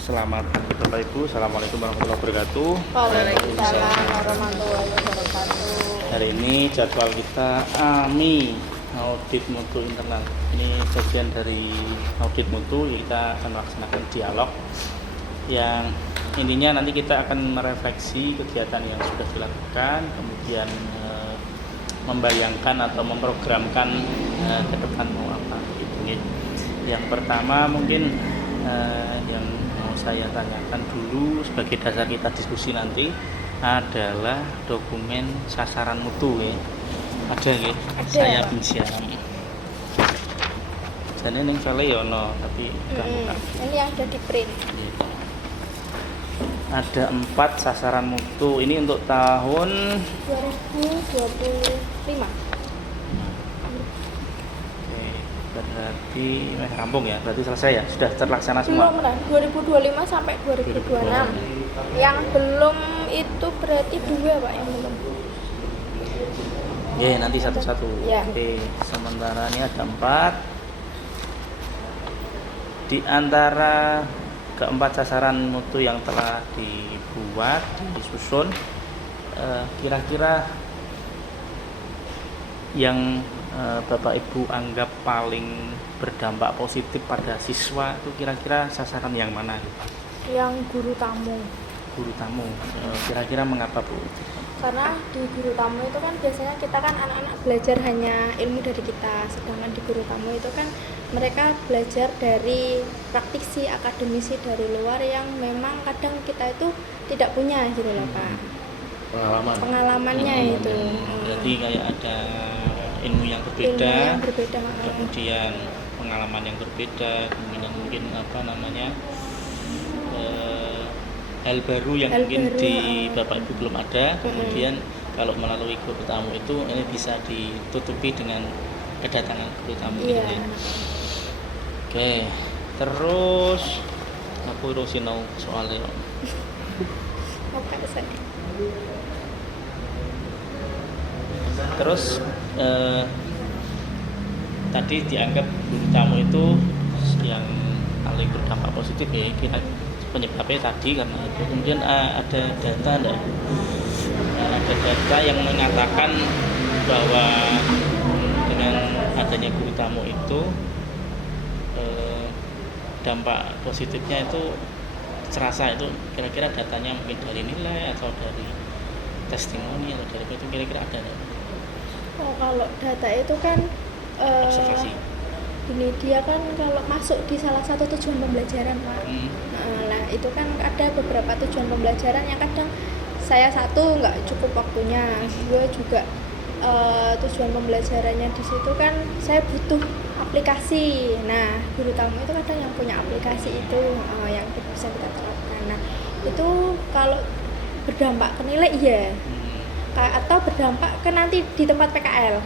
Selamat pagi Bapak Ibu, Assalamualaikum warahmatullahi wabarakatuh. Waalaikumsalam warahmatullahi wabarakatuh. Hari ini jadwal kita AMI, audit mutu internal. Ini bagian dari audit mutu, kita akan melaksanakan dialog yang intinya nanti kita akan merefleksi kegiatan yang sudah dilakukan, kemudian membayangkan atau memprogramkan ke depan mau apa gitu. Yang pertama mungkin yang mau saya tanyakan dulu sebagai dasar kita diskusi nanti adalah dokumen sasaran mutu ya. Ada ya? Saya pinjam. Jadi ini soalnya ya no, tapi ini yang sudah di print. Ada 4 sasaran mutu. Ini untuk tahun 2025. Berarti rampung ya, berarti selesai ya, sudah terlaksana semua. Belum, 2025 sampai 2026. Yang belum itu berarti 2 Pak yang belum. Ya, nanti satu-satu. Ya. Oke, sementara ini ada 4. Di antara keempat sasaran mutu yang telah dibuat, disusun, kira-kira yang Bapak Ibu anggap paling berdampak positif pada siswa itu kira-kira sasaran yang mana? Yang guru tamu. Guru tamu, kira-kira mengapa Bu? Karena di guru tamu itu kan biasanya kita kan anak-anak belajar hanya ilmu dari kita, sedangkan di guru tamu itu kan mereka belajar dari praktisi, akademisi dari luar yang memang kadang kita itu tidak punya gitu loh Pak. Pengalamannya itu. Berarti kayak ada ilmu yang berbeda, kemudian pengalaman yang berbeda, kemudian mungkin hal baru yang mungkin di Bapak Ibu belum ada, kemudian kalau melalui guru tamu itu ini bisa ditutupi dengan kedatangan guru tamu gitu ya. Oke, terus aku urusin soalnya. Terus tadi dianggap guru tamu itu yang paling berdampak positif ya, kira penyebabnya tadi karena itu. Kemudian ada data yang mengatakan bahwa dengan adanya guru tamu itu dampak positifnya itu terasa. Itu kira-kira datanya mungkin dari nilai atau dari testimoni atau dari itu, kira-kira ada. Oh, kalau data itu kan observasi. Ini dia kan kalau masuk di salah satu tujuan pembelajaran Pak. Nah itu kan ada beberapa tujuan pembelajaran yang kadang saya satu nggak cukup waktunya, dua juga tujuan pembelajarannya di situ kan saya butuh aplikasi. Nah guru tamu itu kadang yang punya aplikasi itu yang bisa kita terapkan. Nah itu kalau berdampak ke nilai iya, atau berdampak ke nanti di tempat PKL.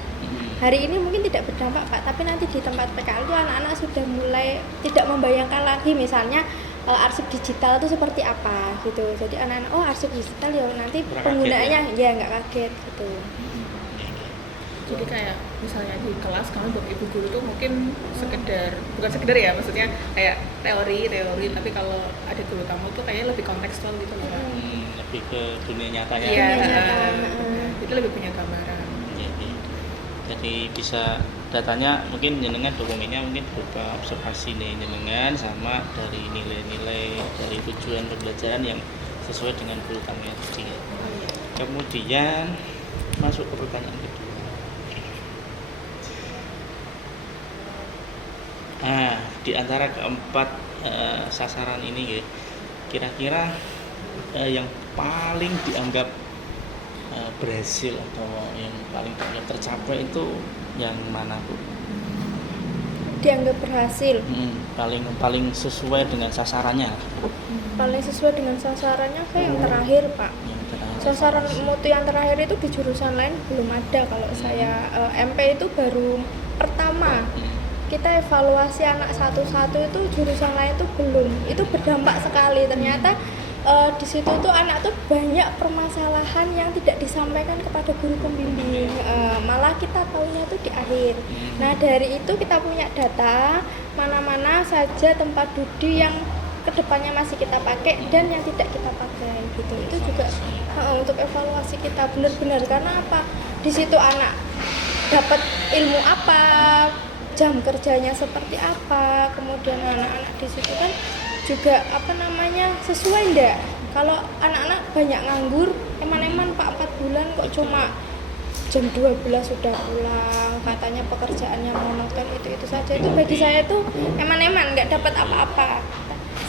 Hari ini mungkin tidak berdampak Pak, tapi nanti di tempat PKL itu anak-anak sudah mulai tidak membayangkan lagi misalnya arsip digital itu seperti apa gitu. Jadi anak-anak arsip digital ya nanti penggunaannya ya nggak kaget gitu. Jadi kayak misalnya di kelas kalau buat ibu guru tuh mungkin bukan sekedar ya, maksudnya kayak teori, tapi kalau ada guru tamu tuh kayaknya lebih kontekstual gitu loh. Lebih ke dunia nyatanya. Iya, itu lebih punya gambaran. Jadi bisa datanya mungkin jenengan, dokumennya mungkin berupa observasi nih jenengan sama dari nilai-nilai dari tujuan pembelajaran yang sesuai dengan guru tamunya tadi. Kemudian masuk ke pertanyaan kedua. Di antara keempat sasaran ini ya, kira-kira yang paling dianggap berhasil atau yang paling tercapai itu yang mana Bu? Dianggap berhasil? Paling sesuai dengan sasarannya. Paling sesuai dengan sasarannya kayak yang terakhir Pak. Sasaran mutu yang terakhir itu di jurusan lain belum ada. Kalau saya MP itu baru pertama. Kita evaluasi anak satu-satu itu jurusan lain itu belum. Itu berdampak sekali. Ternyata di situ tuh anak tuh banyak permasalahan yang tidak disampaikan kepada guru pembimbing, malah kita tahunya tuh di akhir. Nah dari itu kita punya data mana-mana saja tempat studi yang kedepannya masih kita pakai dan yang tidak kita pakai gitu. Itu juga untuk evaluasi kita benar-benar, karena apa, di situ anak dapat ilmu apa, jam kerjanya seperti apa, kemudian anak-anak di situ kan juga sesuai enggak. Kalau anak-anak banyak nganggur, eman-eman Pak 4 bulan kok cuma jam 12 sudah pulang, katanya pekerjaannya monoton, itu saja. Itu bagi saya tuh eman-eman nggak dapat apa-apa.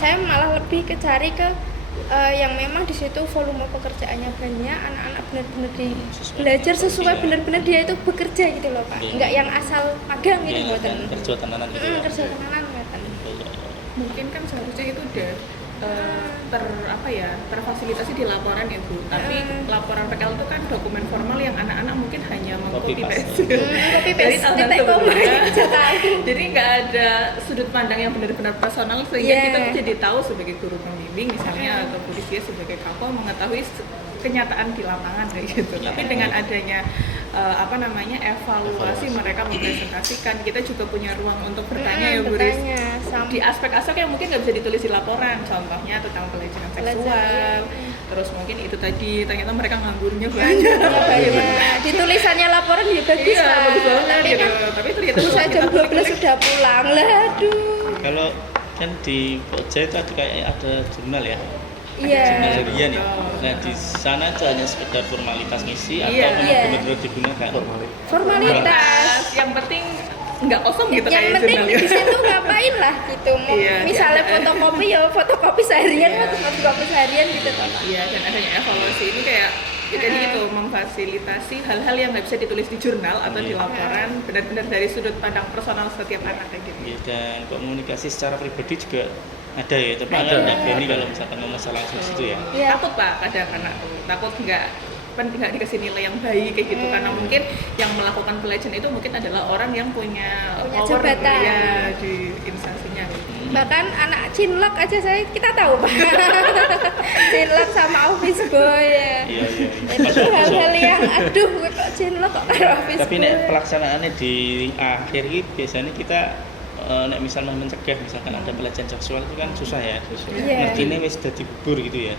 Saya malah lebih cari ke yang memang di situ volume pekerjaannya banyak, anak-anak benar-benar belajar sesuai, benar-benar dia itu bekerja gitu loh Pak, nggak yang asal magang gitu mboten. Kerja tenanan gitu ya. Kerja tenanan mboten. Mungkin kan seharusnya itu udah terfasilitasi di laporan ya Bu, tapi laporan PKL itu kan dokumen formal yang anak-anak mungkin hanya mengcopy paste dari tahun sebelumnya, jadi nggak ada sudut pandang yang benar-benar personal, sehingga kita tuh jadi tahu sebagai guru pembimbing misalnya atau polisi sebagai kapol mengetahui kenyataan di lapangan kayak gitu. Tapi dengan adanya evaluasi mereka mempresentasikan, kita juga punya ruang untuk bertanya ya Bu Riz, di aspek-aspek yang mungkin nggak bisa ditulis di laporan, contohnya tentang pelecehan seksual, terus mungkin itu tadi ternyata mereka nganggurnya banyak. Di tulisannya laporan ya bagus Pak, bagus banget tapi gitu. kan Tapi ternyata bisa jam 12 sudah pulang lah, aduh. Kalau kan di Pokja itu ada jurnal ya, Iya. jurnal harian ya. Nah di sana itu hanya sekedar formalitas ngisi atau memang benar-benar digunakan? Formalitas. Yang penting nggak kosong gitu Yang kayak penting jurnalnya. di situ ngapain lah gitu. Misalnya fotokopi ya fotokopi seharian, fotokopi seharian gitu. Iya, dan adanya evaluasi ini kayak jadi itu memfasilitasi hal-hal yang nggak bisa ditulis di jurnal atau di laporan, benar-benar dari sudut pandang personal setiap anak kayak gitu. Iya, dan komunikasi secara pribadi juga ada ya, tapi nggak berani kalau misalkan ngomong masalah langsung situ ya. Takut Pak, kadang anak takut nggak dikasih nilai yang baik kayak gitu, karena mungkin yang melakukan pelecehan itu mungkin adalah orang yang punya power jabatan ya di instansinya gitu. Bahkan anak cinlok aja kita tahu Pak. Cinlok sama office boy ya. Iya. Itu hal-hal yang aduh kok cinlok kok karo office boy. Tapi nek pelaksanaannya di akhir ini biasanya kita nek misalnya mencegah misalkan ada pelecehan seksual itu kan susah ya. Iya. Ngerti ini wis dadi gugur gitu ya.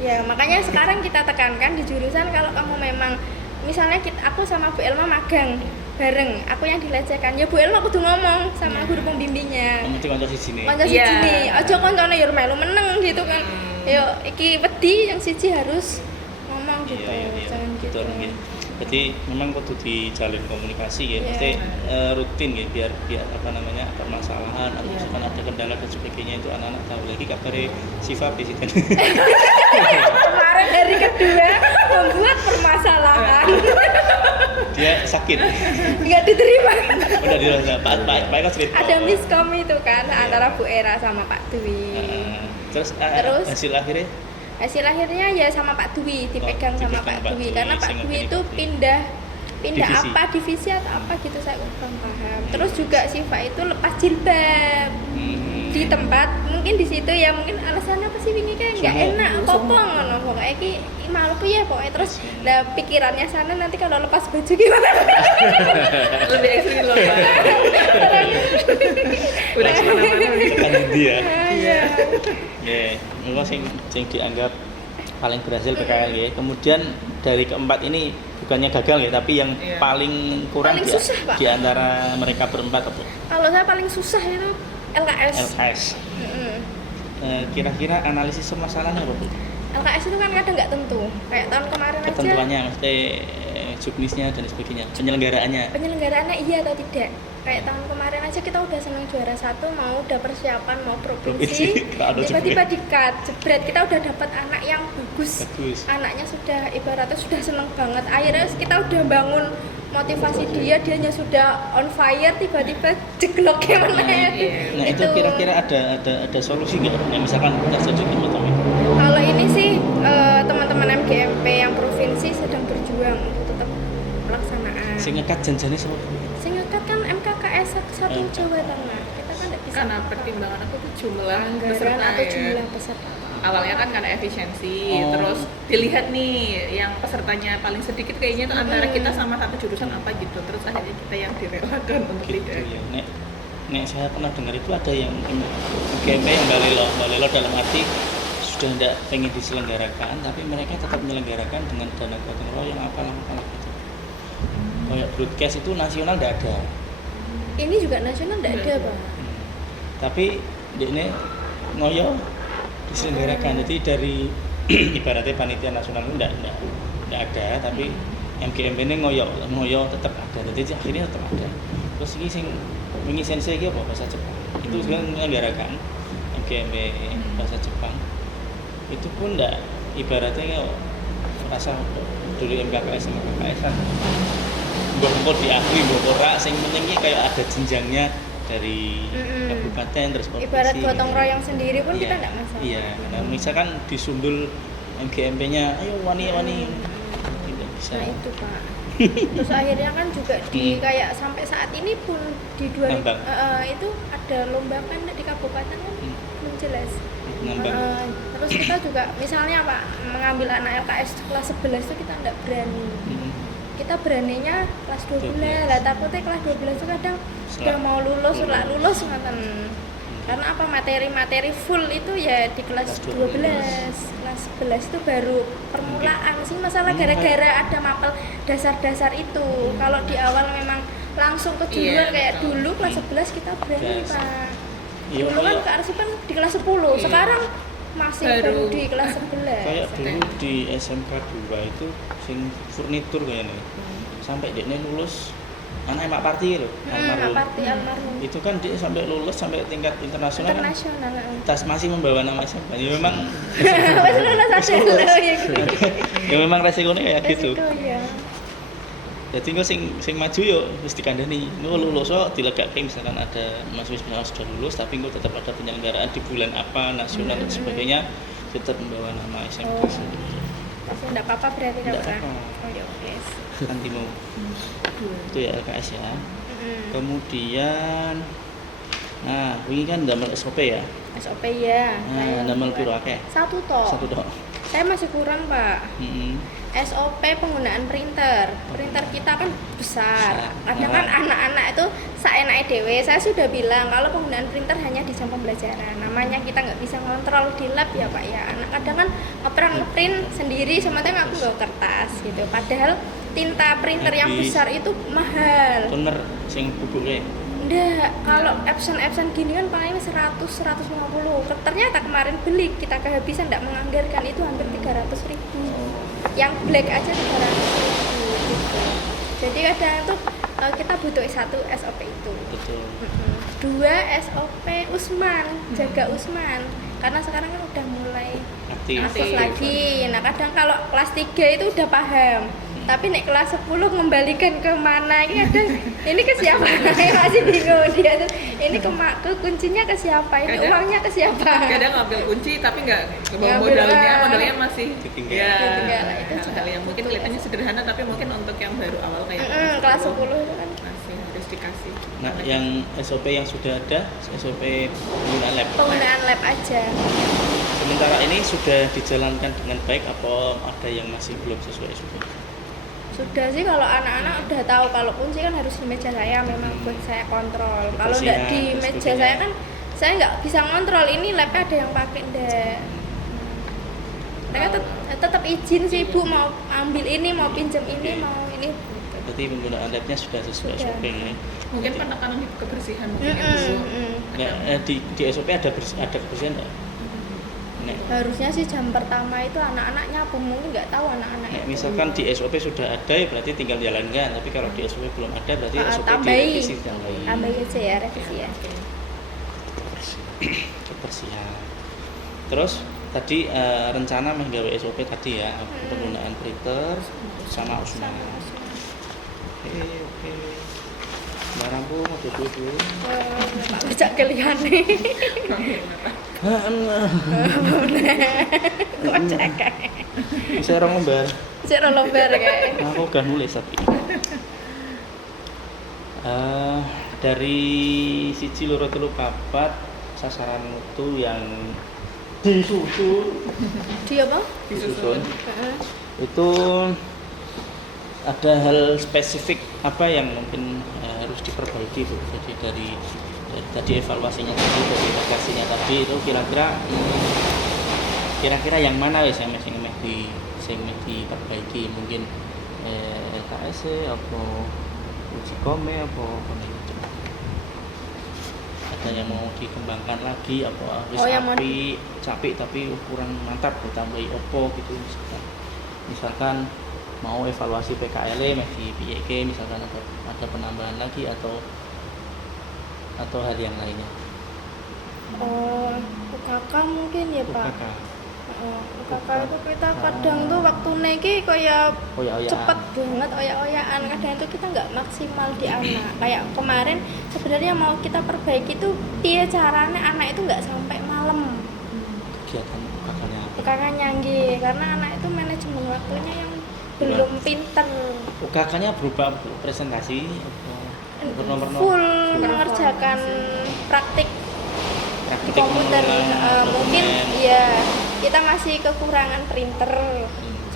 Ya makanya sekarang kita tekankan di jurusan, kalau kamu memang misalnya aku sama Bu Elma magang bareng, aku yang dilecehkan ya Bu Elma kudu ngomong sama guru pembimbingnya. Mesti kanca siji ne. Kanca siji, aja kancane yo melu meneng gitu kan. Yo iki wedi yang siji harus ngomong gitu. Jangan gitu. Betul. Berarti memang kudu dijalin komunikasi ya, mesti rutin ya, biar permasalahan atau misalkan ada kendala dan sebagainya itu anak-anak tahu. Lagi kabarnya Siva presiden. Kemarin hari kedua membuat permasalahan. Dia sakit. Nggak diterima. Udah dirasa Pak kan cerita. Ada miskom itu kan antara Bu Era sama Pak Dwi. Terus hasil akhirnya ya sama Pak Dwi, dipegang sama Pak Dwi, karena Pak Dwi itu pindah divisi atau apa gitu, saya kurang paham. Terus juga Siva itu lepas jilbab di tempat, mungkin di situ ya, mungkin alasannya apa sih ini kayak nggak enak kopong ngono pokoknya ki malu ya pokoknya. Terus lah pikirannya sana nanti kalau lepas baju gimana. Lebih ekstrim loh Pak. Udah kemana-mana kan dia. Iya. Ya, mengko sing dianggap paling berhasil PKL ya. Kemudian dari keempat ini bukannya gagal ya, tapi yang paling kurang paling susah, Pak. Di antara mereka berempat apa? Kalau saya paling susah itu LKS. Kira-kira analisis permasalahannya apa Bu? LKS itu kan kadang nggak tentu. Kayak tahun kemarin aja. Ketentuannya, mesti juknisnya dan sebagainya. Penyelenggaraannya iya atau tidak. Kayak tahun kemarin aja kita udah seneng juara 1, mau udah persiapan mau provinsi, tiba-tiba di-cut, jebret, kita udah dapat anak yang bagus. Anaknya sudah ibaratnya sudah seneng banget. Akhirnya kita udah bangun motivasi dianya sudah on fire, tiba-tiba jeglok gimana ya. Nah itu kira-kira ada solusi nggak? Yang misalkan kita setuju atau kalau ini sih teman-teman MGMP yang provinsi sedang berjuang untuk tetap pelaksanaan. Sing ngekat janjane sama Sing ngekat kan MKKS 1 Jawa Tengah. Kita kan nggak bisa. Karena pertimbangan aku tuh jumlah anggaran atau jumlah peserta. Awalnya kan karena efisiensi, terus dilihat nih yang pesertanya paling sedikit kayaknya itu antara kita sama satu jurusan apa gitu, terus akhirnya kita yang direlakan untuk gitu, tidak. Ya. nek saya pernah dengar itu ada yang GMP yang balelo dalam arti sudah tidak pengen diselenggarakan tapi mereka tetap menyelenggarakan dengan dana gotong royong apalah gitu. Kayak broadcast itu nasional tidak ada. Ini juga nasional tidak ada, Pak. Tapi ini ngoyo diselenggarakan. Jadi dari ibaratnya panitia nasional itu tidak ada, tapi MGMP ini ngoyo tetap ada. Jadi akhirnya tetap ada. Terus ini sing wingi sensei iki apa bahasa Jepang. Itu juga menyelenggarakan MGMP bahasa Jepang. Itu pun tidak ibaratnya rasa dulu MKKS sama KKS kan. Mbok diakui mbok ora sing penting kayak ada jenjangnya dari kabupaten terus provinsi. Ibarat gotong royong sendiri pun kita tidak masalah. Iya, nah, misalkan disundul MGMP-nya, ayo wani tidak bisa. Nah itu Pak. Terus akhirnya kan juga di kayak sampai saat ini pun di 2000 itu ada lomba kan di kabupaten kan belum jelas. Terus kita juga misalnya Pak mengambil anak LKS kelas 11 itu kita tidak berani. Kita beraninya kelas 12 lah, takutnya kelas 12 itu kadang sudah mau lulus ngoten. Karena apa materi full itu ya di kelas 12. Kelas 11 itu baru permulaan sih masalah gara-gara ada mapel dasar-dasar itu. Kalau di awal memang langsung ke duluan kayak dulu kelas 11 kita berani Pak. Dulu kan kearsipan di kelas 10, sekarang masih baru di kelas 11. Kayak dulu di SMK 2 itu sing furnitur kayaknya. Sampai dia lulus anak Mak Parti loh, almarhum. Itu kan dia sampai lulus sampai tingkat internasional. Tas masih membawa nama SMK. Ya memang ya memang resikonya kayak gitu. Jadi gue sing maju yo mesti dikandani. Gue lulus kok dilegake misalkan ada mahasiswa sudah lulus tapi gue tetap ada penyelenggaraan di bulan apa nasional dan sebagainya tetap membawa nama SMK. Masih enggak apa-apa berarti kan. Oh ya oke. Nanti mau. Itu ya LKS ya. Kemudian nah, ini kan damel SOP ya. SOP ya. Nah, damel piro akeh? Satu tok. Saya masih kurang, Pak. SOP penggunaan printer kita kan besar. Kadang kan anak-anak itu saenake dhewe. Saya sudah bilang kalau penggunaan printer hanya di jam pembelajaran. Namanya kita nggak bisa ngontrol di lab ya Pak ya. Anak kadang kan ngeprint sendiri, sementara aku bawa kertas gitu. Padahal tinta printer yang besar itu mahal. Toner sing bubuknya. Enggak, kalau absen gini kan paling 100-150. Ternyata kemarin beli kita kehabisan, enggak menganggarkan itu hampir 300.000. Yang black aja 300.000 gitu. Jadi kadang itu kita butuh satu SOP itu. Betul. Dua SOP Usman, jaga Usman. Karena sekarang kan udah mulai aktif lagi. Nah kadang kalau kelas 3 itu udah paham. Tapi nek kelas 10 mengembalikan ke mana ini ke siapa? Masih bingung dia tuh. Ini ke kuncinya ke siapa? Ini uangnya ke siapa? Kadang ngambil kunci tapi nggak bawa modalnya masih ditinggal. Itu hal yang mungkin kelihatannya sederhana tapi mungkin untuk yang baru awal kayak kelas 10 itu kan masih harus dikasih. Nah, yang SOP yang sudah ada SOP penggunaan lab. Penggunaan lab aja. Sementara ini sudah dijalankan dengan baik apa ada yang masih belum sesuai SOP? Sudah sih, kalau anak-anak udah tahu kalau kunci kan harus di meja saya, memang buat saya kontrol. Kalau nggak di meja saya kan saya nggak bisa ngontrol ini labnya ada yang pakai enggak. Mereka tetap izin sih Bu, mau ambil ini, mau pinjam ini, mau ini. Berarti penggunaan labnya sudah sesuai SOP ya? Mungkin penekanan kebersihan mungkin di SOP ada kebersihan nggak? Harusnya sih jam pertama itu anak-anak nyapu, mungkin nggak tahu anak-anak. Misalkan di SOP sudah ada ya berarti tinggal jalankan, tapi kalau di SOP belum ada berarti SOP direvisi tambahin. Tambahin aja ya, revisi ya. Kebersihan. Terus tadi rencana menggawe SOP tadi ya, penggunaan printer sama Usman. Oke. Barangku mau dulu. Tak bisa kelihatan. Kocak kayak. Bisa orang lembar kayak. Aku udah nulis tapi. Dari siji loro telu papat sasaran mutu yang disusun. Di apa? Disusun. Itu ada hal spesifik apa yang mungkin harus diperbaiki Bu? Jadi dari tadi evaluasinya tadi dari refleksinya tadi itu kira-kira yang mana wis yang diperbaiki mungkin LKS apa uji kome apa itu ada yang mau dikembangkan lagi apa wis capek tapi ukuran mantap ditambahi opo gitu misalkan mau evaluasi PKL di PYK misalkan ada penambahan lagi atau hal yang lainnya. UKK mungkin ya Pak. UKK itu kita kadang tuh waktu neki kayak cepet banget oyak-oyakan, kadang itu kita nggak maksimal di anak. Kayak kemarin sebenarnya mau kita perbaiki tuh dia caranya anak itu nggak sampai malam. Kegiatan UKK-nya karena anak itu manajemen waktunya yang belum pinter. UKK-nya berupa presentasi full mengerjakan praktik di komputer. Mungkin ya kita masih kekurangan printer,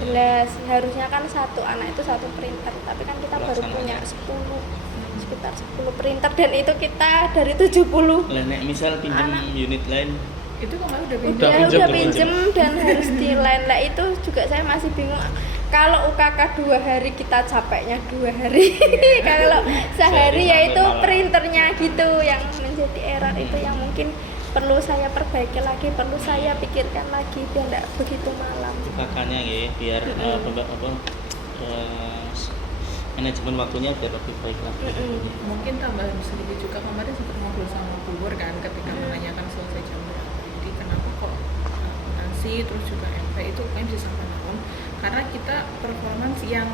jelas harusnya kan satu anak itu satu printer, tapi kan kita baru punya 10 printer dan itu kita dari 70. Nek misal pinjam unit lain itu kemarin udah pinjem dan harus di line lah, itu juga saya masih bingung. Kalau UKK 2 hari kita capeknya 2 hari kalau sehari yaitu printernya gitu yang menjadi error. Itu yang mungkin perlu saya perbaiki lagi, perlu saya pikirkan lagi biar tidak begitu malam UKK-nya ya, biar manajemen waktunya biar lebih baik lagi. Mungkin tambahan sedikit juga, kemarin sempat ngobrol sama Bu kan ketika menanyakan selesai jam berapa, jadi kenapa kok akuntansi terus juga MP itu kan bisa sampai malam, karena kita performance yang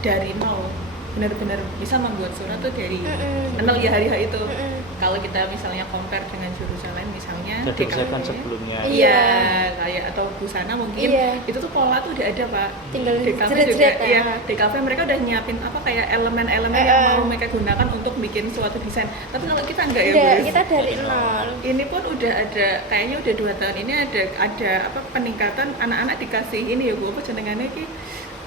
dari nol benar-benar bisa membuat surat tuh dari nol ya hari-hari itu. Kalau kita misalnya compare dengan jurusan lain misalnya DKV sebelumnya kayak atau busana mungkin itu tuh pola tuh udah ada Pak, tinggal DKV juga DKV mereka udah nyiapin apa kayak elemen-elemen yang mau mereka gunakan untuk bikin suatu desain. Tapi kalau kita enggak ya Bu, kita dari nol. Ini pun udah ada, kayaknya udah 2 tahun ini ada apa peningkatan anak-anak dikasih ini ya Bu, apa jenengannya ki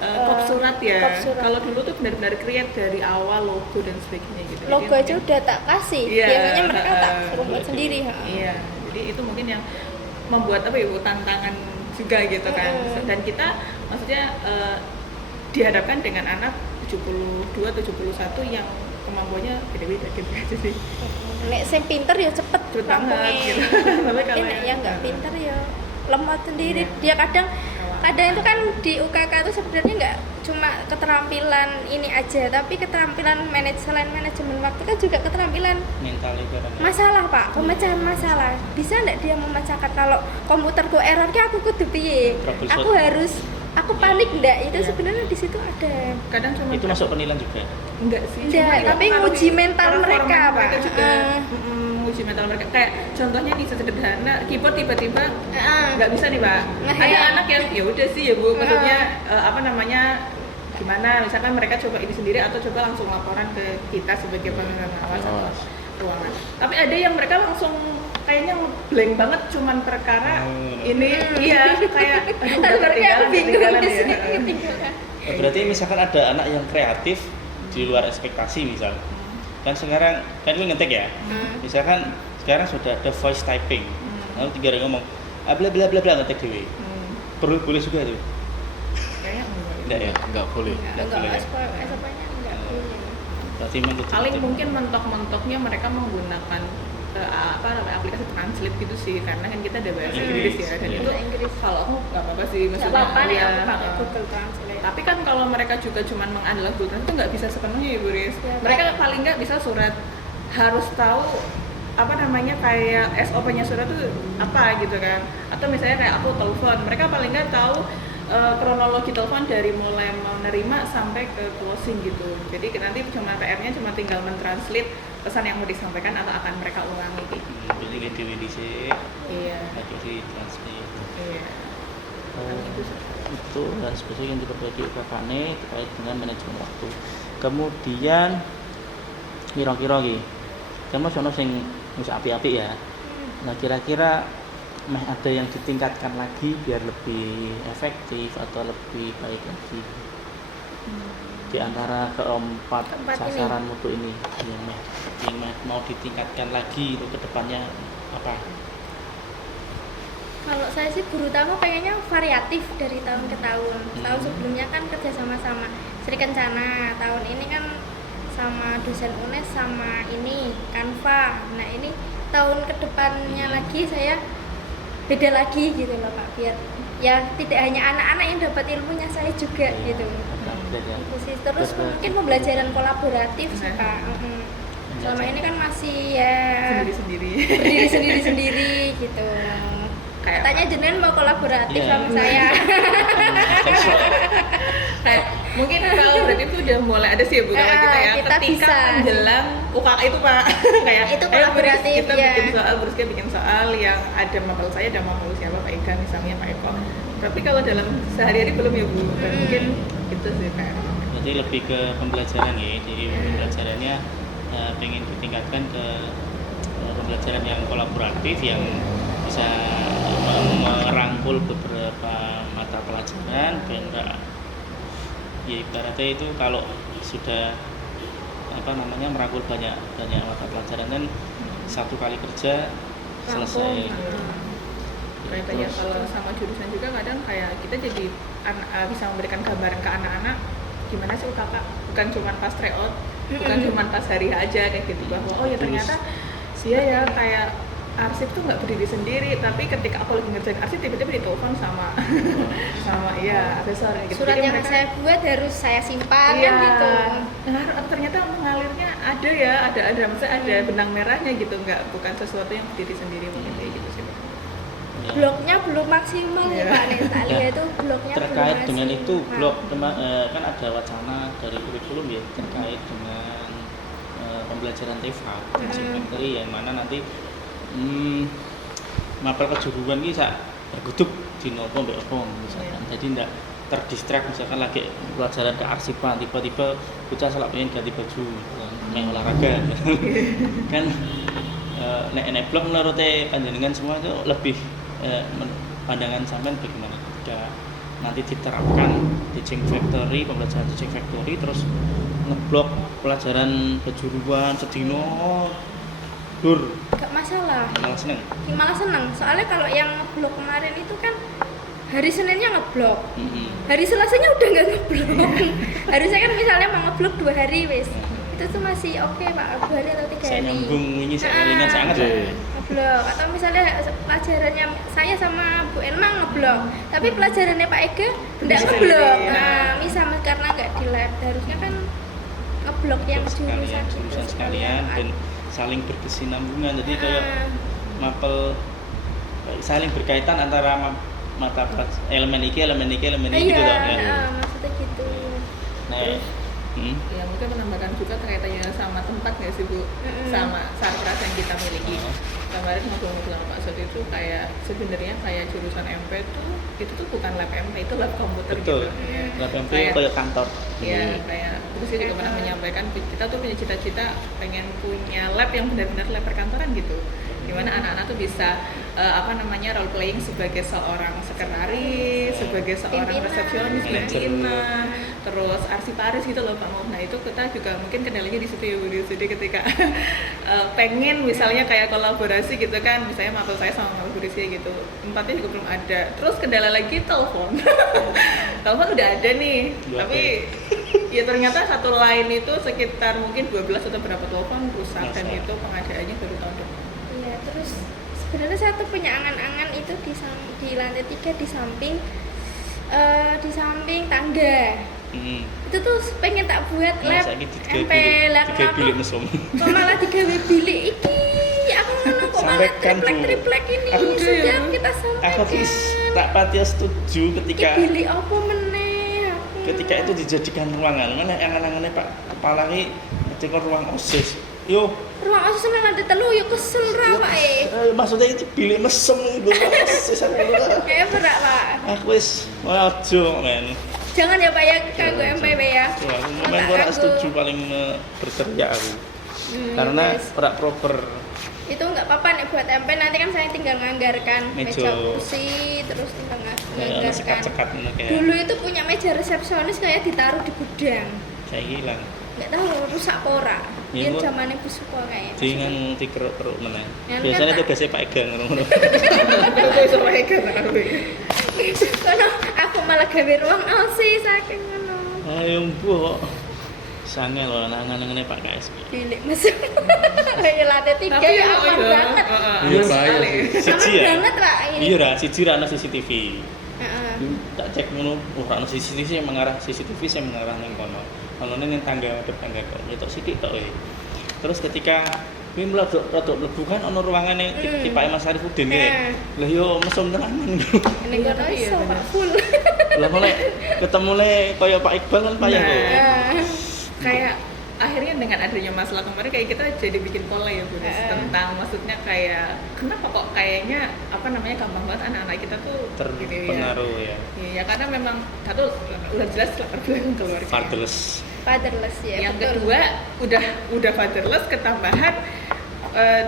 kop surat ya. Kalau dulu tuh benar-benar create dari awal logo dan sebagainya gitu. Logo aja udah tak kasih. Biasanya mereka tak suruh buat sendiri. Iya. Jadi itu mungkin yang membuat apa ya Bu, tantangan juga gitu kan. Dan kita maksudnya dihadapkan dengan anak 72, 71 yang kemampuannya beda-beda gitu aja sih. Nek sing pinter ya cepet banget gitu. Tapi kalau yang nggak pinter ya lemot sendiri. Dia kadang itu kan di UKK itu sebenarnya nggak cuma keterampilan ini aja, tapi keterampilan selain manajemen waktu kan juga keterampilan mental itu masalah Pak, pemecahan masalah. Bisa nggak dia memecahkan kalau komputerku error aku kudu piye? Aku panik enggak? Itu sebenarnya di situ ada. Kadang cuma itu masuk penilaian juga. Enggak sih. Tapi nguji mental mereka Pak. Uji mental mereka, kayak contohnya nih sederhana, keyboard tiba-tiba nggak bisa nih Pak. Ada anak yang ya udah sih ya Bu, maksudnya gimana, misalkan mereka coba ini sendiri atau coba langsung laporan ke kita sebagai pengawas atau keuangan. Tapi ada yang mereka langsung kayaknya blank banget, cuman perkara ini kayak ketinggalan ya. Berarti misalkan ada anak yang kreatif di luar ekspektasi misal. Kan sekarang kan gue ngetik ya, misalkan sekarang sudah ada voice typing, lalu 3 orang ngomong bla bla bla bla ngetik dewe, boleh juga tuh? Kayaknya enggak boleh. SOP-nya enggak boleh. Berarti paling mungkin mentok-mentoknya mereka menggunakan aplikasi translate gitu sih, karena kan kita ada bahasa Inggris ya, dan itu kalau aku nggak apa-apa sih, maksudnya pakai Google Translate. Tapi kan kalau mereka juga cuma mengandalkan Google Translate itu nggak bisa sepenuhnya ya Bu Riz. Mereka paling nggak bisa surat, harus tahu kayak SOP-nya surat itu apa gitu kan, atau misalnya kayak aku telepon, mereka paling nggak tahu kronologi telepon dari mulai menerima sampai ke closing gitu. Jadi nanti PR-nya cuma tinggal mentranslate pesan yang mau disampaikan atau akan mereka ulangi gitu. Jadi DC lagi di translate. Iya. Itu spesial yang diperbaiki UKK-ne terkait dengan manajemen waktu. Kemudian kira-kira iki kan ono sing wis apik-apik ya. Nah, kira-kira ada yang ditingkatkan lagi biar lebih efektif atau lebih baik lagi. di antara keempat Keempat ini. sasaran mutu ini yang mau ditingkatkan lagi itu ke depannya apa? Kalau saya sih guru tamu pengennya variatif dari tahun ke tahun. Tahun sebelumnya kan kerja sama-sama Sri Kencana, tahun ini kan sama dosen UNES sama ini Canva. Nah ini tahun kedepannya lagi saya beda lagi gitu loh Pak, biar ya tidak hanya anak-anak yang dapat ilmunya, saya juga gitu. Itu sih. Terus mungkin pembelajaran kolaboratif sih Pak. Selama ini kan masih ya Sendiri-sendiri. berdiri sendiri-sendiri gitu. Kayak Katanya jenengan mau kolaboratif Iya. sama saya. kayak mungkin kalau berarti itu udah mulai ada sih ya Bu kalau kita ya Kita ketika bisa. menjelang UKK itu Pak kayak Itu ayo Bris, kolaboratif, kita ya. bikin soal yang ada mapel saya ada mapel siapa Pak Ika misalnya Pak Eko, tapi kalau dalam sehari-hari belum ya Bu, dan mungkin itu sih kayak Jadi lebih ke pembelajaran ya, jadi pembelajarannya pengen ditingkatkan ke pembelajaran yang kolaboratif yang bisa merangkul beberapa mata pelajaran dan ya ibaratnya itu kalau sudah merangkul banyak mata pelajaran dan satu kali kerja selesai. Kayak banyak kalau sama jurusan juga kadang kayak kita jadi bisa memberikan gambaran ke anak-anak gimana sih UKK, bukan cuma pas tryout, bukan cuma pas hari aja kayak gitu, bahwa oh ya ternyata sih ya kayak arsip tuh nggak berdiri sendiri, tapi ketika aku lagi ngerjain arsip tiba-tiba ditelepon sama ya asesor gitu. Surat Jadi yang mereka, saya buat harus saya simpan iya, kan gitu. Nah, ternyata mengalirnya ada ya, ada maksudnya ada benang merahnya gitu, bukan sesuatu yang berdiri sendiri mungkin kayak gitu sih. Bloknya belum maksimal ya Pak Netalia, itu bloknya belum Terkait dengan maksimal. itu blok kan ada wacana dari kurikulum ya terkait dengan pembelajaran TV teaching factory yang mana nanti mapel kejuruan ini bisa berguduk di nopo mbak apa misalkan, jadi tidak terdistrak misalkan lagi pelajaran kearsipan tiba-tiba bocah salah pengen ganti baju main olahraga kan nek blog menurut panjenengan semua itu lebih pandangan sampean bagaimana ketika nanti diterapkan teaching factory, pembelajaran teaching factory terus ngeblok pelajaran kejuruan sedino dur Gak masalah, malah seneng. malah senang. Soalnya kalau yang blok kemarin itu kan hari Seninnya ngeblok, hari Selasanya udah nggak ngeblok. Harusnya kan misalnya mau ngeblok 2 hari wis, itu tuh masih oke Pak, 2 hari atau 3 hari. Saya nyambung ini saya kelingan sangat ya. Ngeblok. Atau misalnya pelajarannya saya sama Bu Enma ngeblok, tapi pelajarannya Pak Ega nggak ngeblok. Nah, misalnya karena nggak di lab, harusnya kan ngeblok yang jurusan sekalian dan saling berkesinambungan, jadi kayak mapel saling berkaitan antara mata elemen iki gitu iya, ya. maksudnya gitu. Nah, Ya mungkin menambahkan juga kaitannya sama tempat nggak sih Bu, sama sarpras yang kita miliki. Kemarin ngobrol-ngobrol sama Pak Sot itu kayak sebenarnya kayak jurusan MP itu tuh bukan lab MP, itu lab komputer betul. gitu. Ya. Lab MP kayak kantor. Ya kayak terus dia juga pernah menyampaikan kita tuh punya cita-cita pengen punya lab yang benar-benar lab perkantoran gitu, dimana anak-anak tuh bisa role playing sebagai seorang sekretaris, sebagai seorang Pimpinan. resepsionis, pimpinan, terus arsiparis gitu loh Pak Mau. Nah itu kita juga mungkin kendalanya di situ ya Bu. Jadi ketika pengen misalnya kayak kolaborasi gitu kan, misalnya mapel saya sama mapel Bu Rizky gitu, tempatnya juga belum ada. Terus kendala lagi telepon. Telepon udah ada nih, tapi ya ternyata satu line itu sekitar mungkin 12 atau berapa telepon rusak dan itu pengadaannya baru tahun depan. Iya, terus sebenarnya saya tuh punya angan-angan itu di lantai 3 di samping tangga. Itu tuh pengen tak buat lab MP lab tiga bilik mesum. kok malah digawe bilik iki. Aku ngono kok malah Sampaikan, Bu. triplek ini Aku sudah kita sampaikan. Aku tak pati setuju ketika bilik apa meneh aku. ketika itu dijadikan ruangan. Mana angan-angannya Pak Kepala ini ketika ruang OSIS. Yo, Ruang OSIS nang lantai 3 ya kesel ra Pak maksudnya itu bilik mesem itu OSIS aku. Kayak berak Pak. Aku wis wajo men. Jangan ya Pak ya kanggo MPW ya. Wah, aku memang ora setuju paling berteriak aku. Karena Yes. ora proper. Itu nggak apa-apa nih buat MP, nanti kan saya tinggal nganggarkan Meja. meja kursi, terus tinggal Ya, nganggarkan. sekat-sekat ngono kayak. Dulu itu punya meja resepsionis kayak ditaruh di gudang. saya hilang. Nggak tahu rusak apa ora. Ya, Biar Bu. zamane busuk kayaknya. Dengan dikeruk-keruk meneh. Ya, Biasanya kan, tugasnya Pak Egang ngono. Aku iso mereka aku. Kono aku malah gawe ruang sih saking ngono. Ayo mbok. Sange lho nangan ngene Pak KS. Bilik masuk. Ya lantai 3 ya aman banget. Iya, bahaya sih. Siji Aman ya. banget lah ini. Iya ra, siji ra ana CCTV. Heeh. Tak cek ngono, ora ana CCTV yang mengarah ning kono. Ono ning tangga tangga kok nyetok sithik tok wae. Terus ketika kuwi mlebu kan ono ruangane tipake Mas Arifudin ya. Lah yo mesum tenanan. Ini kono iso Pak full. Lah mulai ketemune kaya Pak Iqbal kan payah kok. Kayak akhirnya dengan adanya masalah kemarin kayak kita jadi bikin pola ya Bu tentang maksudnya kayak kenapa kok kayaknya apa namanya gampang banget anak-anak kita tuh Terpengaruh ya. Iya karena memang satu udah jelas latar belakang keluarga. Fatherless ya. Yang betul. kedua udah fatherless ketambahan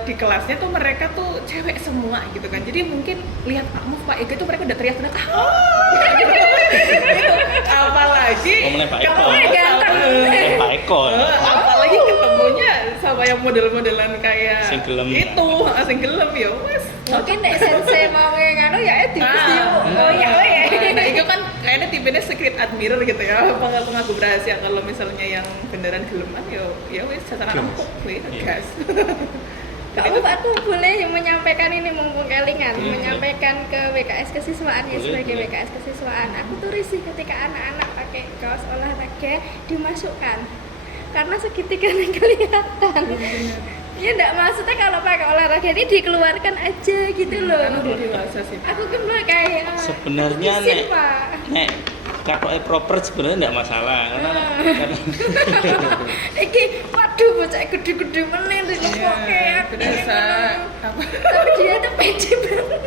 di kelasnya tuh mereka tuh cewek semua gitu kan. Jadi mungkin lihat Pak Ega tuh mereka udah teriak-teriak apalagi Pak Eko. Pak Eko. Apalagi ketemunya sama yang model-modelan kayak Sing gelem. itu, sing gelem ya wes. Mungkin nek sensei mau nganu ya oh ya we. Nah itu kan kayaknya tipenya secret admirer gitu ya, pengaku rahasia. Kalau misalnya yang beneran geleman ya wes secara empuk gas. Kalau aku boleh menyampaikan ini mumpung kelingan, menyampaikan ke WKS kesiswaan ya sebagai WKS kesiswaan. Aku tuh risih ketika anak-anak pakai kaos olahraga dimasukkan karena segitiga yang kelihatan. Ya enggak maksudnya kalau pakai olahraga ini dikeluarkan aja gitu loh. Karena udah dewasa sih. Aku kan kayak Sebenarnya nek katoke proper sebenarnya enggak masalah karena iki waduh bocah gede-gede meneh dilepoke berasa tapi dia tuh pede banget.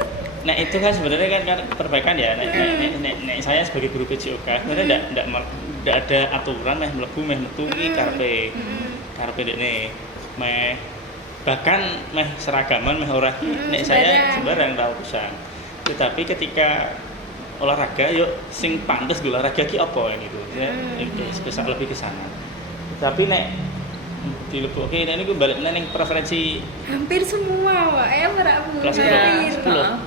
Nah itu kan sebenarnya kan perbaikan ya. Nek saya sebagai guru PJOK sebenarnya enggak ada aturan meh mlebu meh metu iki karepe dekne meh bahkan meh seragaman meh ora nek saya sembarang ra urusan. Tetapi ketika olahraga yuk sing pantes olahraga ki apa ini tuh ya bisa lebih ke sana. Tapi nek dilebokke nek niku balik meneh ning preferensi Hampir semua Wak ya ora Bu. Kelas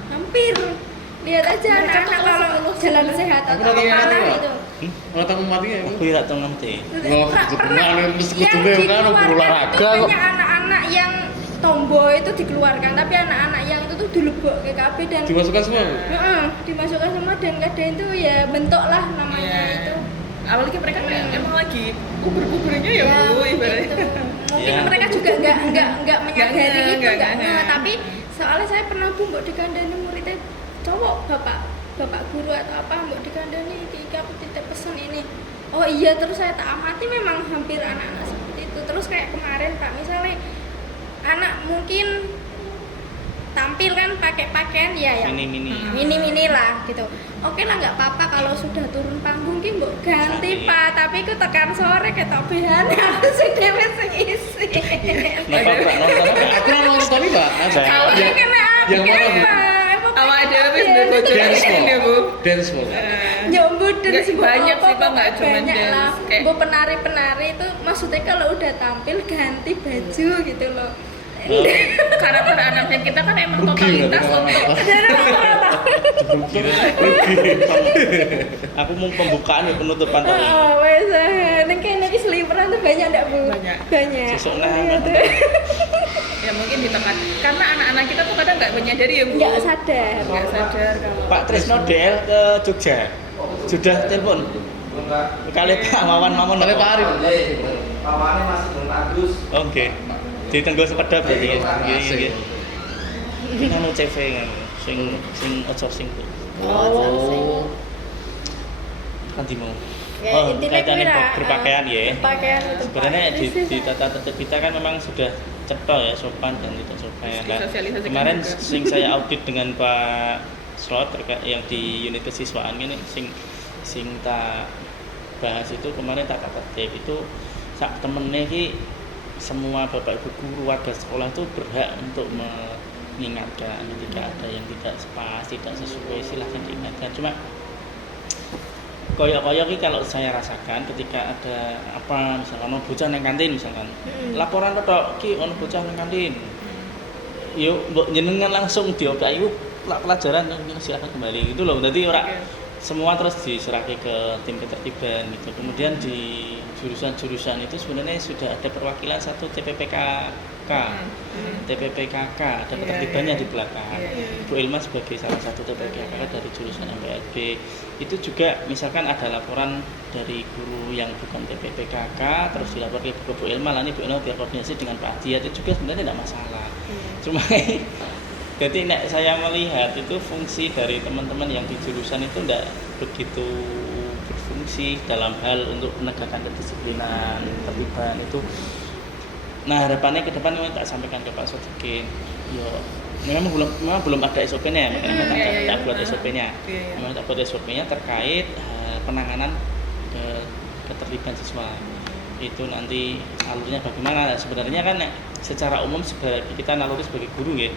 Hampir. Lihat aja anak-anak kalau jalan sehat atau apa itu. Ora tau mati ya. aku ora tau ngerti. Loh, kudune kan olahraga kok. Anak-anak yang tomboy itu dikeluarkan, tapi anak-anak yang itu tuh dilebokke kabeh dan Dimasukkan semua. dimasukkan semua dan kadang itu ya bentuk lah namanya itu. Apalagi mereka emang lagi kuber-kubernya ya Bu ibaratnya. Mungkin Ya. mereka juga nggak menyadari itu Nggak. tapi soalnya saya pernah Bu mbok dikandani muridnya cowok bapak guru atau apa mbok dikandani iki aku titip pesen ini. Oh iya, terus saya tak amati memang hampir anak-anak seperti itu. Terus kayak kemarin Pak misalnya anak mungkin tampil kan pakai pakaian ya yang mini lah gitu. Oke lah nggak apa-apa kalau sudah turun panggung ki mbok ganti Pak, tapi aku tekan sore ketok behan aku sing dhewe sing isi. Napa Pak nonton apa? Aku ora nonton iki, Pak. Kalau Yang- kena yang mana, Bu? Awak ada wis bebojokan ya Bu. Dance mall. Nyambut dan Nggak, sih banyak sih, Pak, nggak cuma banyak dance. lah. Kayak- Bu penari-penari itu maksudnya kalau udah tampil ganti baju gitu loh. Karakter anaknya kita kan emang totalitas untuk Aku mau pembukaan ya penutupan tadi. Oh, wes. Ning kene iki seliweran tuh banyak ndak, Bu? Banyak. Sesuk Oh, iya nah. tuh. ya mungkin ditekan karena anak-anak kita tuh kadang nggak menyadari ya Bu. Nggak sadar. Nggak sadar kalau Pak Trisno DL ke Jogja. Sudah telepon. Kali Pak Wawan Mamon. Kali Pak Arif. Pawane masih belum bagus. Oke. Di Tenggo Sepeda berarti ya. Asik. Ini kan CV kan. Sing outsourcing tuh. Oh. Kan di mau. Ya, intinya kaitannya kuwi lah, berpakaian ya. Berpakaian itu. Sebenarnya Pak. di tata tertib kita kan memang sudah cetha ya sopan dan tidak sopan. Nah, Disosialisasikan kemarin juga. sing saya audit dengan Pak Slot terkait yang di unit kesiswaan ini sing tak bahas itu kemarin tata tertib itu sak temene iki semua bapak ibu guru warga sekolah itu berhak untuk mengingatkan ketika ada yang tidak pas, tidak sesuai silahkan diingatkan. Cuma koyok-koyok ini kalau saya rasakan ketika ada apa misalkan ono bocah nang kantin misalkan laporan tok ki ono bocah nang kantin yuk mbok jenengan langsung diokai iku pelajaran silakan kembali gitu loh. Jadi ora semua terus diserahkan ke tim ketertiban gitu. Kemudian di jurusan-jurusan itu sebenarnya sudah ada perwakilan satu TPPKK, TPPKK ada ketertibannya di belakang. Bu Ilma sebagai salah satu TPPKK dari jurusan MPLB itu juga misalkan ada laporan dari guru yang bukan TPPKK terus dilaporkan ke Bu Ilma, lalu Bu Ilma berkoordinasi dengan Pak Adi, itu juga sebenarnya tidak masalah. Cuma jadi saya melihat itu fungsi dari teman-teman yang di jurusan itu tidak begitu berfungsi dalam hal untuk menegakkan kedisiplinan, ketertiban itu. Nah harapannya ke depan memang tak sampaikan ke Pak Sodikin. Yo, memang belum ada SOP-nya, makanya tak buat SOP-nya. Memang tak buat SOP-nya terkait penanganan keterlibatan siswa. Itu nanti alurnya bagaimana? Sebenarnya kan secara umum sebagai kita naluri sebagai guru ya.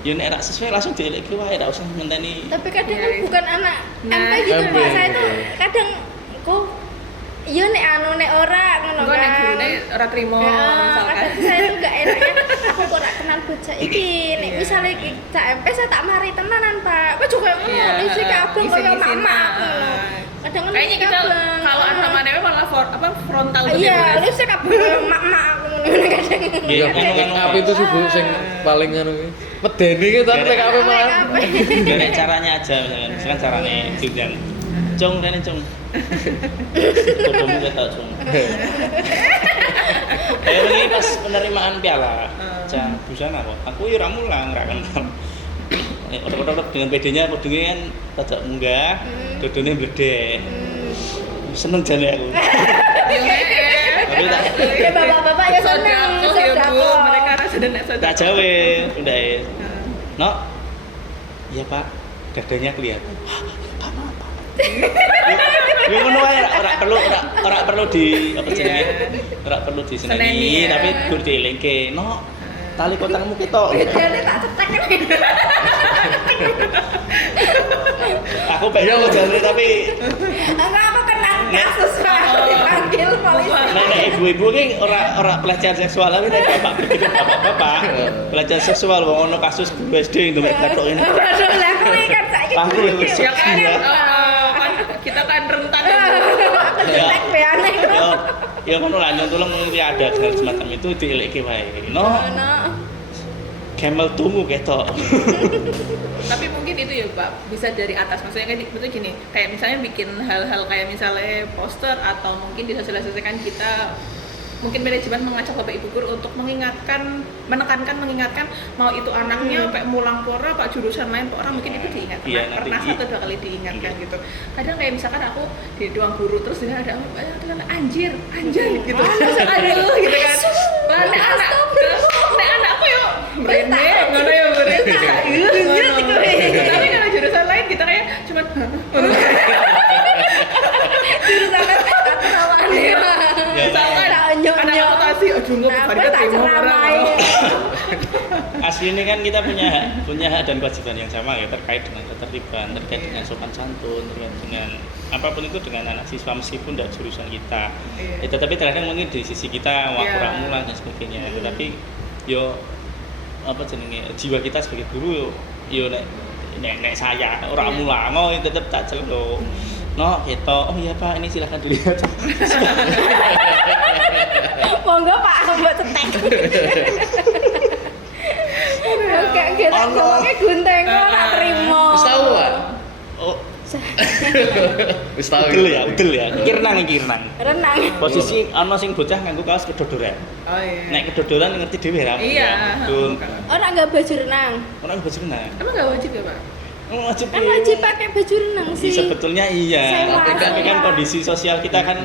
Ya nek rak sesuai langsung dieleki wae, enggak usah ngenteni. Tapi kadang kan bukan anak MP gitu Pak. Saya tuh kadang kok iya nek anu nek ora ngono kan. Nek gurune ora trimo misalkan. Kadang saya tuh gak enaknya aku kok ora kenal bocah iki. Nek misale iki cak MP saya tak mari tenanan Pak. Kok juga ngono isi kabeh koyo mama. Kadang kan kayaknya kita kalau sama dewe malah frontal gitu. Iya, lu sih kabeh mak-mak ngono kadang. Iya, PKP itu sih Bu sing paling anu iki. Medeni ki tapi PKP malah. Gimana caranya aja misalkan caranya diundang. Cung rene cung. Fotomu ketok cung. Kayak ini pas penerimaan piala. Cah busana kok. Aku yo ora mulang, ora kenal. Otot-otot dengan PD-nya kodenya kan tajak munggah, dodone bledek. Seneng jane aku. Ya bapak-bapak ya seneng sedekah. Mereka rasa dan sedekah. Tak jawe, udah. No. Iya, Pak. Dadanya kelihatan. Pak. Yo ngono wae ora perlu di apa jenenge? Ora perlu diseneni, tapi kudu dielingke. No. Tali kotangmu ketok. Bedane tak cetek. Aku pengen ngejane tapi Aku kena kasus Pak dipanggil polisi. Nek ibu-ibu ki ora pelecehan seksual tapi nek bapak-bapak pelecehan seksual wong ono kasus guru SD ndomek gathok ini. Waduh lah kuwi kan saiki. Aku wis Ya kan kita kan rentan Aku cetek beane. Ya ngono lah nyontoh mungkin ada hal semacam itu dieleke wae. No. Camel tunggu ketok. Tapi mungkin itu ya Pak, bisa dari atas. Maksudnya kan betul gini, kayak misalnya bikin hal-hal kayak misalnya poster atau mungkin disosialisasikan kita, mungkin manajemen mengajak Bapak Ibu guru untuk mengingatkan mau itu anaknya kayak mulang pora Pak jurusan lain Pak orang mungkin itu diingatkan. Pernah 1-2 kali diingatkan gitu. Kadang kayak misalkan aku di ruang guru terus dengan ada anjir gitu. Aduh gitu kan. Lah nek anakku yuk brene ngono ya brene. Tapi kalau jurusan lain kita kayak cuma jurusan ketahuan ya. Misalkan anak akuntansi aduh enggak Asli ini kan kita punya hak dan kewajiban yang sama ya terkait dengan ketertiban, terkait dengan sopan santun, terkait dengan apapun itu dengan anak siswa meskipun tidak jurusan kita. Tetapi terkadang mungkin di sisi kita kurang mulang dan sebagainya. Tetapi yo apa jenenge jiwa kita sebagai guru yo nek saya ora mulang tetap tak celuk. No, gitu. Oh iya Pak, ini silakan dilihat. Monggo Pak, aku buat cetek. Oke, kita ngomongnya gunting kok tak terima. Wis tau Pak. Oh. Wis tau. Udel ya. Iki renang. Renang. Posisi ana sing bocah nganggo kaos kedodoran. Oh iya. Nek kedodoran ngerti dhewe ra. Iya. Ora enggak baju renang. Orang baju renang. Emang enggak wajib ya, Pak? Wajib pakai baju renang sih. Sebetulnya iya. Tapi kan kondisi sosial kita kan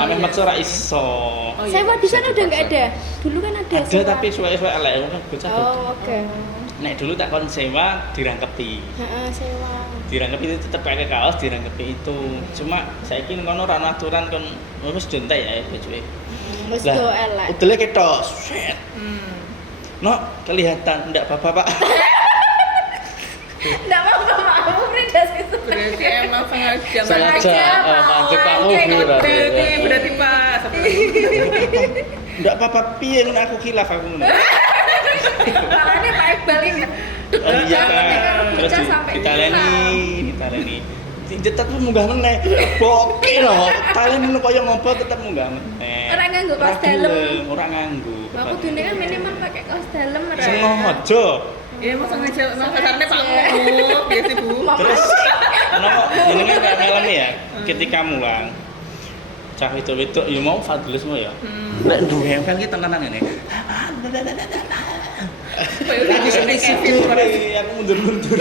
ame maksa ra iso. Sewa di sana udah enggak ada. Dulu kan ada. Ada tapi suwe-suwe elek bocah. Oh, oke. Nek dulu tak kon sewa dirangkepi. Heeh, sewa. Dirangkepi itu tetap pakai kaos, dirangkepi itu. Cuma saiki ngono ora aturan kon wis dontek ya bajuke. Wis do elek. Udele ketok. Set. No, kelihatan ndak apa-apa, Pak. Nggak apa-apa, maaf, Frida itu. Berarti langsung aja. Sengaja mancing Pak Mugi Berarti Pak. Enggak apa-apa piye nek aku khilaf aku ngono. Makanya Pak Iqbal ini Oh iya kan. Terus Bocah sampai ditaleni. Tetep munggah meneh. Boke lho. Taleni kaya ngopo tetep munggah meneh. Ora nganggo kaos dalem. Ora nganggo. Aku dene kan minimal pakai kaos dalem ora. Sengaja. Ya emang sengaja emang kasarnya Pak Mugi, ya sih Bu. Terus kenapa jenenge gak ngelem ya? Ketika mulang cah wedok ya mau fadlismu ya. Nek duwe kan ki tenanan ngene. Lagi sini situ aku mundur-mundur.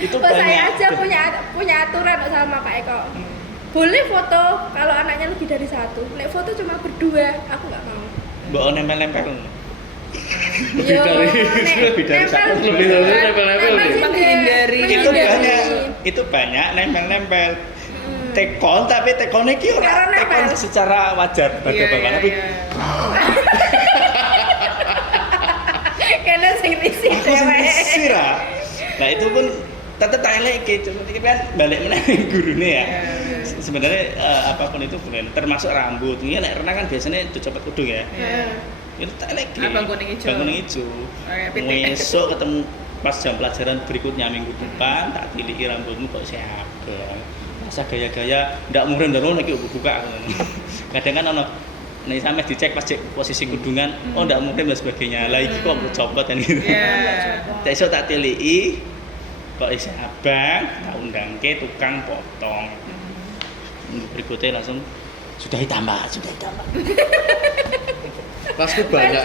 Itu Kok saya banyak. aja punya aturan sama Pak Eko. Boleh foto kalau anaknya lebih dari satu. Nek foto cuma berdua, aku nggak mau. Mbok nempel-nempel. Yo, lebih dari satu. Lebih dari nempel-nempel nih. Menghindari. Itu banyak nempel-nempel. Tekon tapi tekonnya ki ora Karena tekon nempel. secara wajar pada bapak tapi Karena sing risi aku sendiri ra. Nah itu pun tetep tak eleke cuma iki kan balik meneh gurune ya. Sebenarnya apapun itu boleh termasuk rambut. Ini nek renang kan biasanya dicopot kudu ya. Itu tak eleke. Apa kuning ijo? Kuning ijo. Pitik. Besok ketemu pas jam pelajaran berikutnya minggu depan tak tiliki rambutmu kok sehat. Masa gaya-gaya ndak muren-muren iki buka. Kadang kan ono nek sampe dicek pas cek posisi kudungan, oh ndak muren dan sebagainya. Lah iki kok copot kan gitu. Iya. Besok tak tiliki kok isih abang, tak undangke tukang potong. Minggu berikutnya langsung sudah ditambah. Kelasku banyak.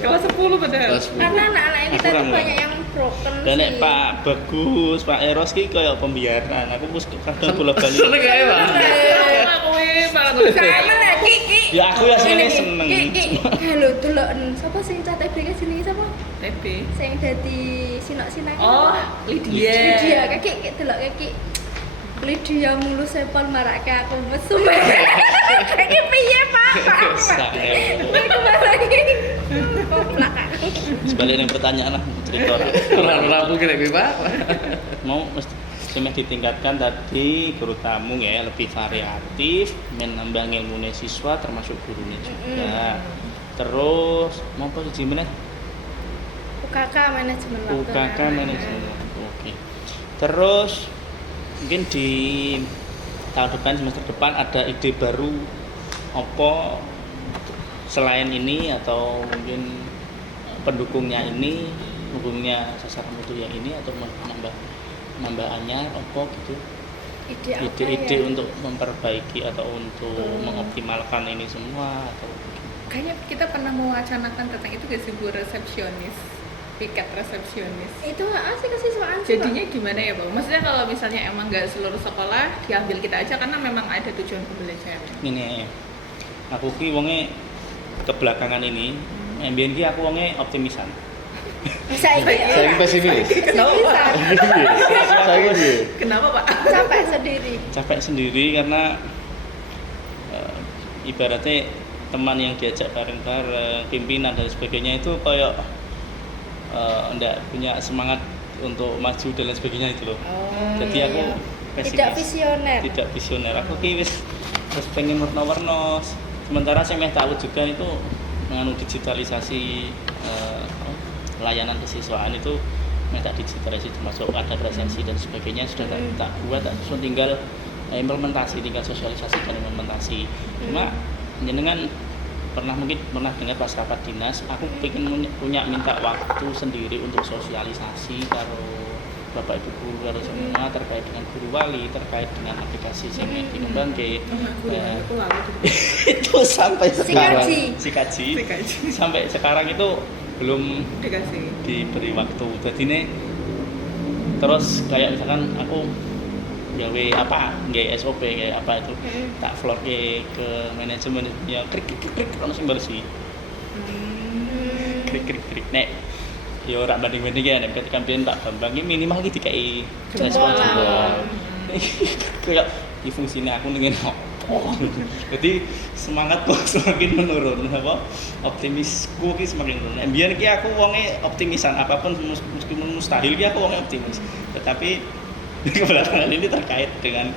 Kelas 10 padahal. Kelas 10. Karena anak-anak kita Aku tuh ramah. banyak yang broken Dan nek sih. Pak Bagus, Pak Eros ki koyo pembiaran. Aku wis kadang bola-bali. Seneng kae, Pak. Aku malah tulis. Sama lah Kiki. Ya aku ya sini seneng. Kiki. Halo delok sapa sing cat TB ke sini sapa? TB. Sing dadi sinak-sinak. Oh, Lydia. Lydia Kiki delok Kiki. Lydia mulu sepol marake aku mesum. Iki piye, Pak? Aku lagi. Koplak aku. Sebaliknya pertanyaan lah cerita orang. Ora mungkin nek Pak. Mau mesti cuma ditingkatkan tadi guru tamu ya lebih variatif, menambah ilmu siswa termasuk gurunya juga. Terus mau apa sih meneh? UKK manajemen waktu. UKK manajemen. Oke. Terus mungkin di tahun depan semester depan ada ide baru apa selain ini atau mungkin pendukungnya sasaran mutu yang ini atau nambah anyar apa gitu ide-ide ya? untuk memperbaiki atau untuk mengoptimalkan ini semua atau Kayaknya kita pernah mewacanakan tentang itu gak sih Bu, resepsionis, piket resepsionis. Itu asik kesiswaan sih, Jadinya gimana ya Bang? Maksudnya kalau misalnya emang nggak seluruh sekolah diambil kita aja karena memang ada tujuan pembelajaran. ini aku ki wonge kebelakangan ini MBN ki aku wonge optimisan. Bisa iki. Saya pesimis. Bisa. Saya piye? Kenapa Pak? Capek sendiri. Capek sendiri karena ibaratnya teman yang diajak bareng-bareng, pimpinan dan sebagainya itu kayak enggak punya semangat untuk maju dan lain sebagainya itu loh. Jadi aku pesimis. Tidak visioner. Aku ki wis pengen warna-warna. Sementara saya tahu juga itu menganu digitalisasi layanan kesiswaan itu minta digitalisasi termasuk ada presensi dan sebagainya sudah tak buat, cuma tinggal implementasi, tinggal sosialisasi dan implementasi. Cuma jenengan mungkin pernah dengar pas rapat dinas, aku pengen punya minta waktu sendiri untuk sosialisasi karo Bapak Ibu guru karo semua terkait dengan guru wali, terkait dengan aplikasi sing dikembangke. Itu sampai sekarang Sikaji. sampai sekarang itu belum Dikasih. diberi waktu. Jadi ini terus kayak misalkan aku gawe apa, gawe SOP kayak apa itu tak floor ke manajemen ya krik langsung bersih. Krik nek ya ora banding-banding ya nek ketika pian tak Bambang iki minimal iki dikai respon jempol. Kayak di fungsinya aku ningen Jadi semangatku semakin menurun, apa? Optimisku ki semakin menurun. Biar ki aku wonge optimisan, apapun meskipun mustahil ki aku wonge optimis. Tetapi kebelakangan ini terkait dengan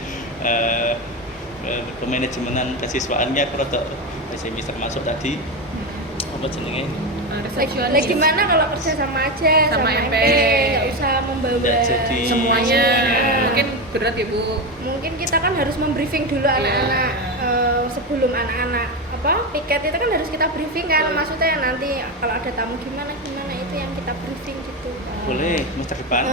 kemanajemenan kesiswaannya aku rada pesimis, termasuk tadi apa jenenge Lagi gimana kalau kerja sama aja Sama sama MP. MP, nggak usah membawa Nggak jadi. semuanya Nah, mungkin berat ya Bu. mungkin kita kan harus membriefing dulu anak-anak sebelum anak-anak piket itu kan harus kita briefing kan, maksudnya nanti kalau ada tamu gimana itu yang kita briefing gitu. boleh semester depan.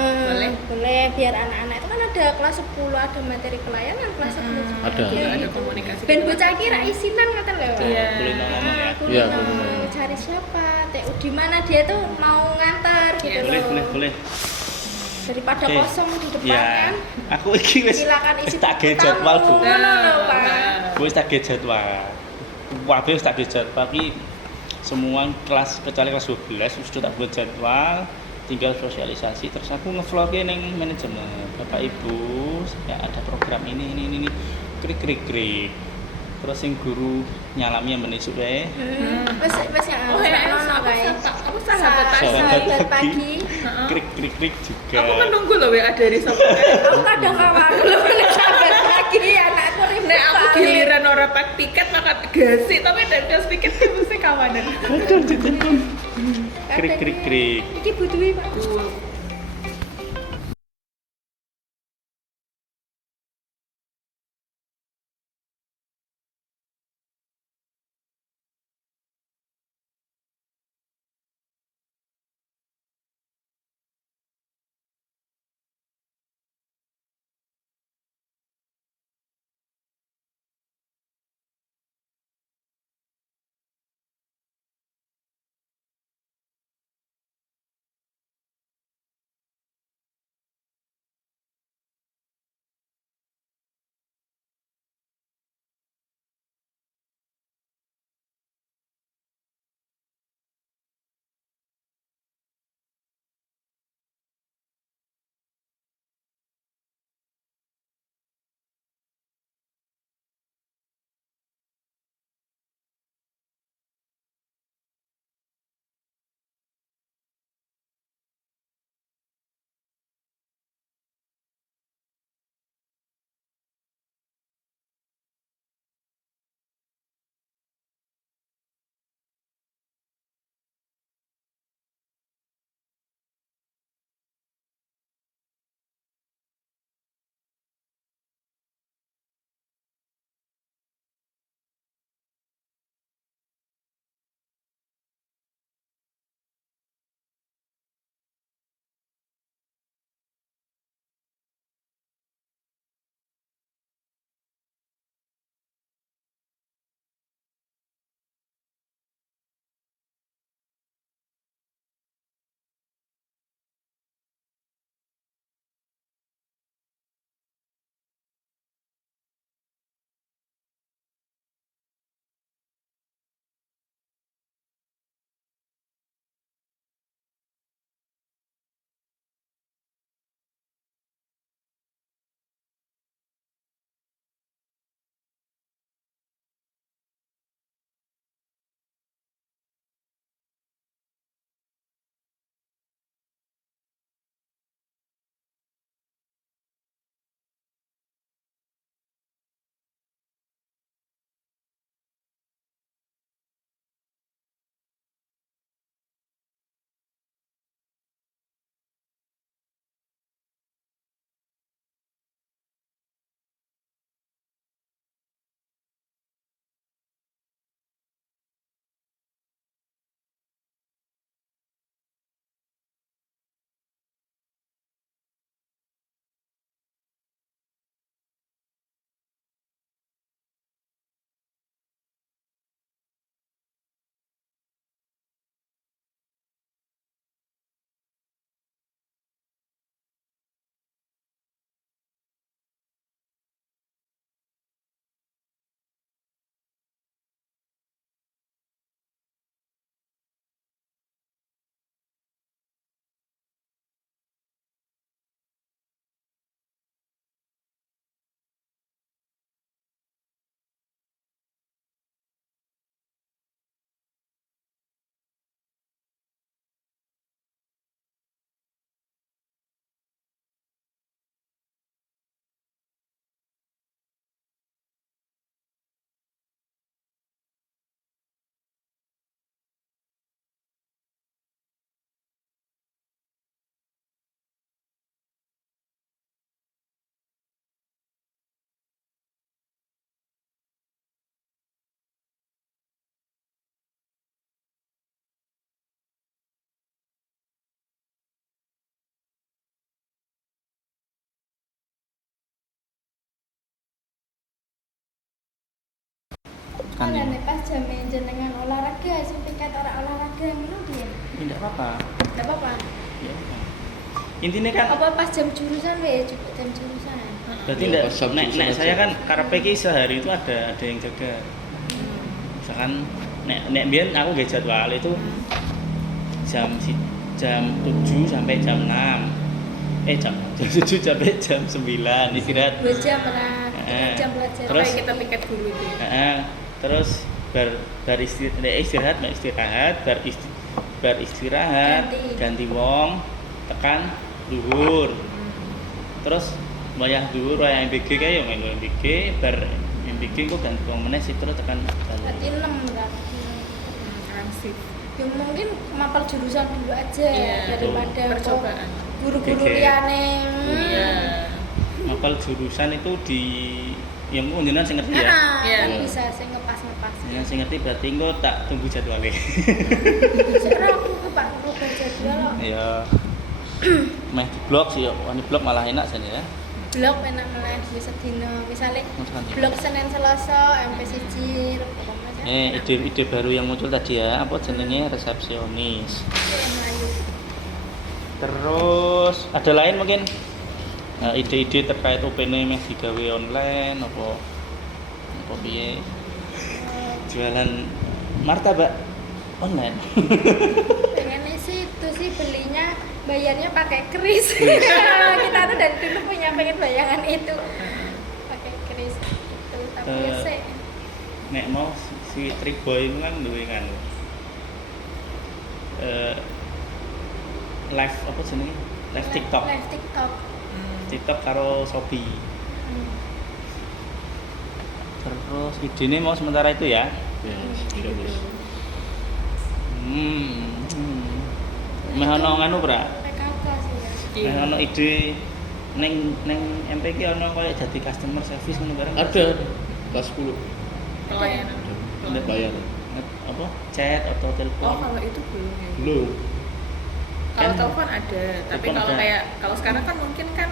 Boleh biar anak-anak itu kan ada kelas 10 ada materi pelayanan kelas 10 juga. Ada. Ada komunikasi. Ben bocah kira isinan ngaten lho. Iya. Boleh ngomong ya. Aku Iya, mau boleh. cari siapa, TU di mana dia tuh mau nganter gitu Iya, loh. Boleh. Daripada Oke. kosong di depan Ya, kan. aku iki wis Silakan isi tak ge jadwal, Bu. Ngono lho, Pak. Wis tak ge jadwal. Waduh, wis tak ge jadwal iki semua kelas kecuali kelas 12 sudah tak buat jadwal, tinggal sosialisasi terus aku ngevlognya neng manajemen. Bapak Ibu, saya ada program ini krik. Terus sing guru nyalamnya menisuk wae. Wes ya. Oh ya, nono kae. aku sahabat Sahabat pagi. pagi. Krik juga. Aku menunggu loh WA dari sobat. Aku kadang kawan belum boleh sahabat pagi anakku ribet. Nek aku kali. giliran orang pak piket makan gasi, tapi dari gas piket itu mesti kawanan. Betul ditelepon. Kadang Krik. Iki butuhi Pak. Betul. tekan Kan ini. pas jam jenengan olahraga, sing piket ora olahraga ngono piye? Tidak apa-apa. Enggak apa-apa. Ya. Intinya kan Apa pas jam jurusan we, cukup jam jurusan. berarti Ya, enggak pas jam nek jurusan aja. saya kan karepe ki sehari itu ada yang jaga. Misalkan nek biyen aku nggak jadwal itu jam 7 sampai jam 6. Jam 7 sampai jam 9 istirahat. 2 jam lah, jam belajar. Terus Kayak kita piket dulu itu. terus istirahat bar istirahat ganti wong tekan duhur. Terus wayah duhur wayah MBG kae yo main MBG bar MBG kok ganti wong meneh sih terus tekan balik. Berarti 6 berarti. Ansip. Ya mungkin mapal jurusan dulu aja Iya, daripada percobaan. guru-guru Oke. liyane. Iya. Mapal jurusan itu di yang jenengan sing ngerti ya. Nah, Iya. kan bisa sing ngepas-ngepas. Yang sing ngerti berarti engko tak tunggu jadwalnya. Sekarang aku ke Pak Robo jadwal kok. Ya. Meh di blog sih yo. Wah, di blog malah enak saja ya. Blog enak meneh di sedina. Misale Makan. blog Senin Selasa MP1 Ide baru yang muncul tadi ya, apa jenenge resepsionis. Terus ada lain mungkin ide-ide terkait opene meh digawe online apa piye? Jualan martabak online. Pengennya sih itu sih belinya bayarnya pakai kris. Kita tuh dari dulu punya pengen bayangan itu pakai kris itu tapi ya sih Nek mau si Triboy itu kan duwe kan live apa jenenge? Live TikTok. live TikTok. TikTok karo Shopee. Terus idenya mau sementara itu ya. Ya, sudah wis. Meh ono nganu bra. PKK sih ya. Meh ono ide neng MPK ono koyo jadi customer service ngono bareng. Ada kelas 10 Pelayanan. bayar. Apa? Chat atau Oh, telepon. kalau itu belum ya. Belum. Kalau Kan- telepon ada, tapi Telepon kalau ada. kayak kalau sekarang kan mungkin kan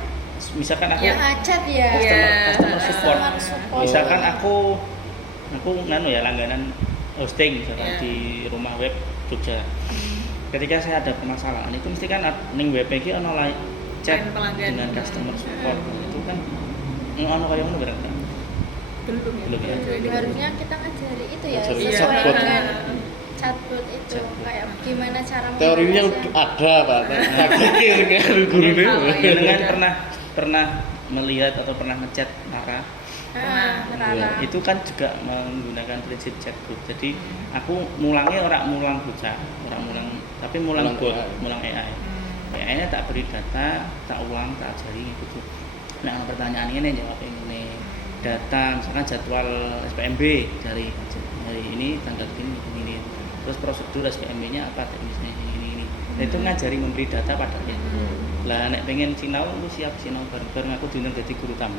Misalkan aku Ya, Ngajat ya. Iya. customer support. Customer support. Misalkan aku nganu ya langganan hosting misalkan Iya. di rumah web Jogja. Ketika saya ada permasalahan itu mesti kan ning web iki ono chat Line pelanggan. dengan customer support. Itu kan ono kayak ngono berarti. belum ya. Belum ya. Jadi Harusnya kita ngajari itu ya Ngajari sesuai chatbot. dengan chatbot itu Chatbot. kayak gimana cara Teorinya mengatasi. ada Pak. Praktiknya sekarang gurune. Kalau Ya, dengan Iya. pernah melihat atau pernah ngechat Nara Rara. itu kan juga menggunakan prinsip chatbot. Jadi aku mulangnya orang mulang bocah, orang mulang tapi mulang Mulang bot, AI. mulang AI. AI-nya tak beri data, tak ulang, tak ajari gitu. Nah, pertanyaan ini jawab ini. Data misalkan jadwal SPMB dari ini tanggal ini. Terus prosedur SPMB-nya apa teknisnya ini. Nah, itu ngajari memberi data padanya. Lah nek pengen sinau lu siap sinau bareng-bareng aku diundang jadi guru tamu.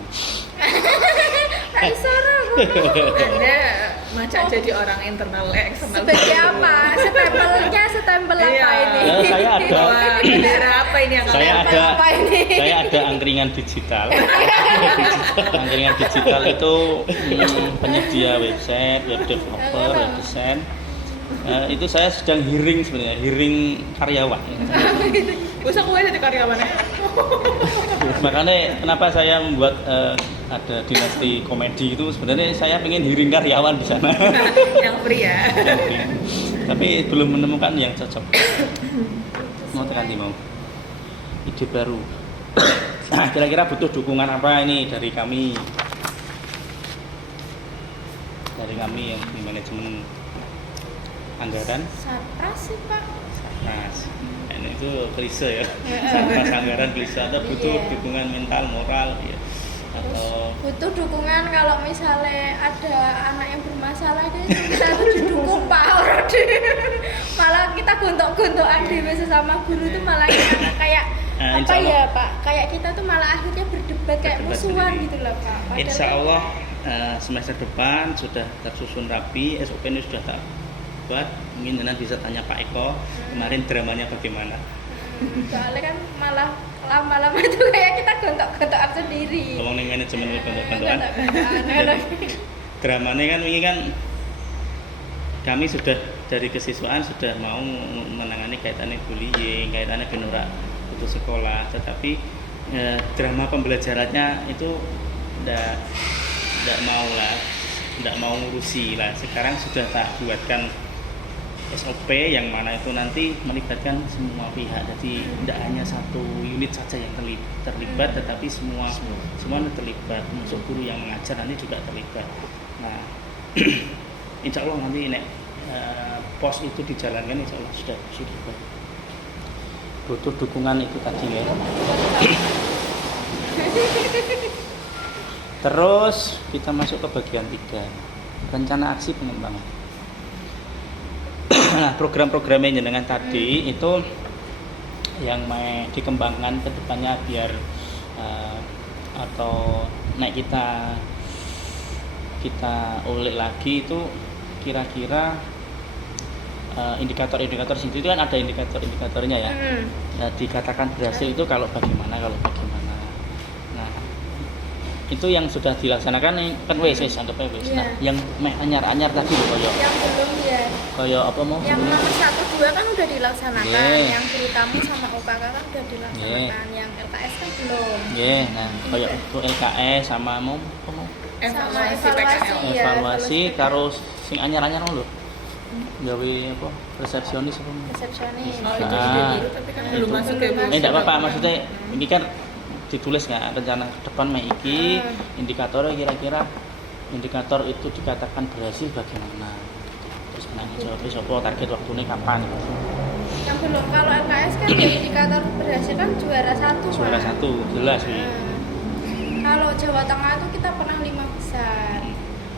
Aisyah Anda macam jadi orang internal eksternal. sebagai apa? Stempel apa Iya. ini? Ya, saya ada. Wah, bendera apa ini yang Saya kalian ada Apa ini? saya ada angkringan digital. Angkringan digital itu penyedia website, web developer, web design. Itu saya sedang hiring sebenarnya, hiring karyawan. Bisa gue jadi karyawannya. Makanya kenapa saya membuat ada dinasti komedi itu sebenarnya saya pengen hiring karyawan di sana. Yang free ya. Tapi belum menemukan yang cocok. Mau tekan mau ide baru. Nah, kira-kira butuh dukungan apa ini dari kami? Dari kami yang di manajemen anggaran. Satras sih Pak. Satras. Ini itu klise ya. Satras anggaran klise atau butuh Iya. dukungan mental, moral ya. Atau Butuh dukungan kalau misalnya ada anak yang bermasalah kita tuh didukung Pak orang malah kita gontok-gontokan di sesama guru tuh malah kita kayak Nah, apa insya Allah. ya Pak kayak kita tuh malah akhirnya berdebat kayak Berdebat musuhan sendiri. gitu loh Pak. Padahal Insya kan- Allah semester depan sudah tersusun rapi, SOP ini sudah tak buat. Mungkin nanti bisa tanya Pak Eko kemarin dramanya bagaimana. Soalnya kan malah lama-lama itu kayak kita gontok-gontokan sendiri. Ngomong nih manajemen gontok-gontokan. Gontok-gontokan. Dramanya kan ini kan kami sudah dari kesiswaan sudah mau menangani kaitannya bullying, kaitannya benora putus sekolah, tetapi drama pembelajarannya itu tidak mau ngurusi lah. Sekarang sudah tak buatkan SOP yang mana itu nanti melibatkan semua pihak. Jadi tidak hanya satu unit saja yang terlibat, tetapi semua terlibat. Termasuk guru yang mengajar nanti juga terlibat. Nah, insya Allah nanti pos itu dijalankan, insya Allah sudah baik. Butuh dukungan itu tadi ya. Terus kita masuk ke bagian 3, rencana aksi pengembangan. Nah, program-program yang jenengan tadi itu yang mau dikembangkan ke depannya biar atau kita ulik lagi itu kira-kira indikator-indikator situ itu kan ada indikator-indikatornya ya. Nah, dikatakan berhasil itu kalau bagaimana. Nah, itu yang sudah dilaksanakan kan wes anggapnya wes. Nah, yang anyar-anyar tadi loh koyo. Yang belum ya. Koyo apa mau? Yang nomor 1, 2 kan udah dilaksanakan. Yeah. Yang guru tamu sama OKK kan udah dilaksanakan. Yang LKS kan belum. Nah, koyo itu LKS sama mau Sama Evaluasi evaluasi ya. evaluasi karo sing anyar-anyar lho. Gawe apa? Resepsionis apa? Resepsionis. Oh, itu Ah. juga dulu, tapi kan belum Itu masuk belum ya. masuk. Enggak apa-apa, maksudnya ini kan ditulis nggak rencana ke depan iki indikatornya kira-kira indikator itu dikatakan berhasil bagaimana, terus penanya jawab apa target waktunya kapan. Yang belum, kalau LKS kan ya indikator berhasil kan juara 1. Juara 1 jelas nih. Kalau Jawa Tengah itu kita pernah 5 besar.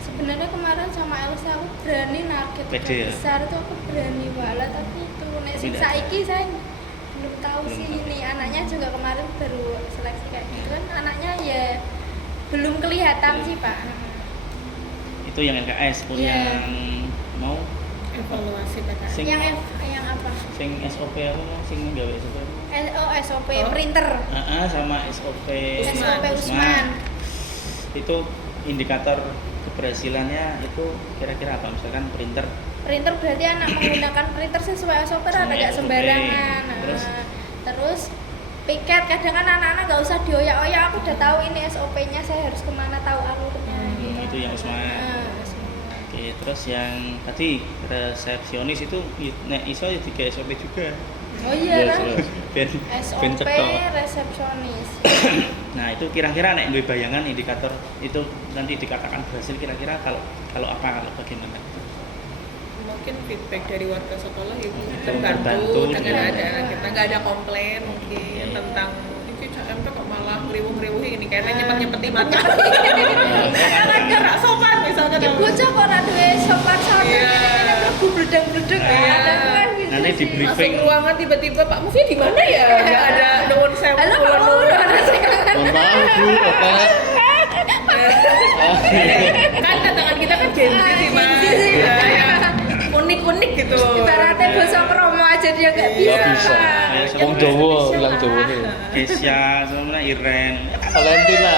Sebenarnya kemarin sama Elsa aku berani target 3 Pede ya? besar itu aku berani wala, tapi itu nek sing Tidak. saiki saya belum tahu Belum sih tahu. ini anaknya juga kemarin baru seleksi kayak gitu kan anaknya ya belum kelihatan sih Pak. Itu yang LKS, Iya. yang mau Evaluasi PKN. Sing- yang apa? sing SOP apa mau sing gawe SOP apa? SOP Oh. printer. Sama SOP SOP Usman. Itu indikator keberhasilannya itu kira-kira apa? Misalkan printer Printer berarti anak menggunakan printer sesuai SOP ada Sesuai nggak SOP. sembarangan. Terus piket kadang kan anak-anak nggak usah dioyak-oyak, aku udah tahu ini SOP-nya, saya harus kemana tahu alurnya. gitu. itu yang Usman. Usman. Oke, terus yang tadi resepsionis itu nek iso ya 3 SOP juga. Oh iya lah. Ben SOP cetha. resepsionis. Nah, itu kira-kira nek duwe bayangan indikator itu nanti dikatakan berhasil kira-kira kalau apa kalau bagaimana? Mungkin feedback dari warga sekolah itu Terbantu terbantu dengan dengan- ada anak kita nggak ada komplain mungkin Iya. tentang ini CMP kok malah ngeriwuh-ngeriwuh ini kayaknya nyepet-nyepetin makan karena sopan misalnya Ya bocah kok ora duwe sopan sopan Iya. ini bledeg-bledeg Iya. ada kan gitu Nanti sih. di briefing. masuk ruangan tiba-tiba Pak Mufi di mana ya nggak ada nuwun sewu Halo Pak Mu, udah ada saya. Mohon maaf Bu, apa? kan tantangan kita kan Gen Z sih Mas Gen Z sih. ya, yang unik-unik gitu Ibaratnya basa promo aja dia nggak bisa. Nggak bisa. Kayak Wong Jawa, bilang Jawa nih. Kesya, sama Iren. Valentina.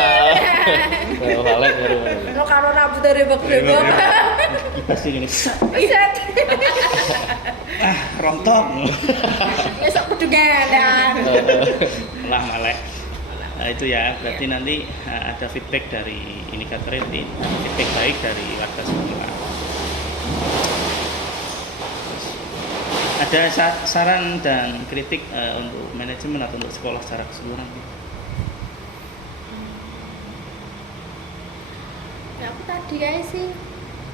Oh, Valen baru. Lo karo rambut dari rebok-rebok. Pasti gini. Bisa. Rontok. Besok pedungan. Lah malek. Nah, itu ya, berarti nanti ada feedback dari indikator ini, feedback baik dari warga sekolah. Ada saran dan kritik untuk manajemen atau untuk sekolah secara keseluruhan? Ya aku tadi guys sih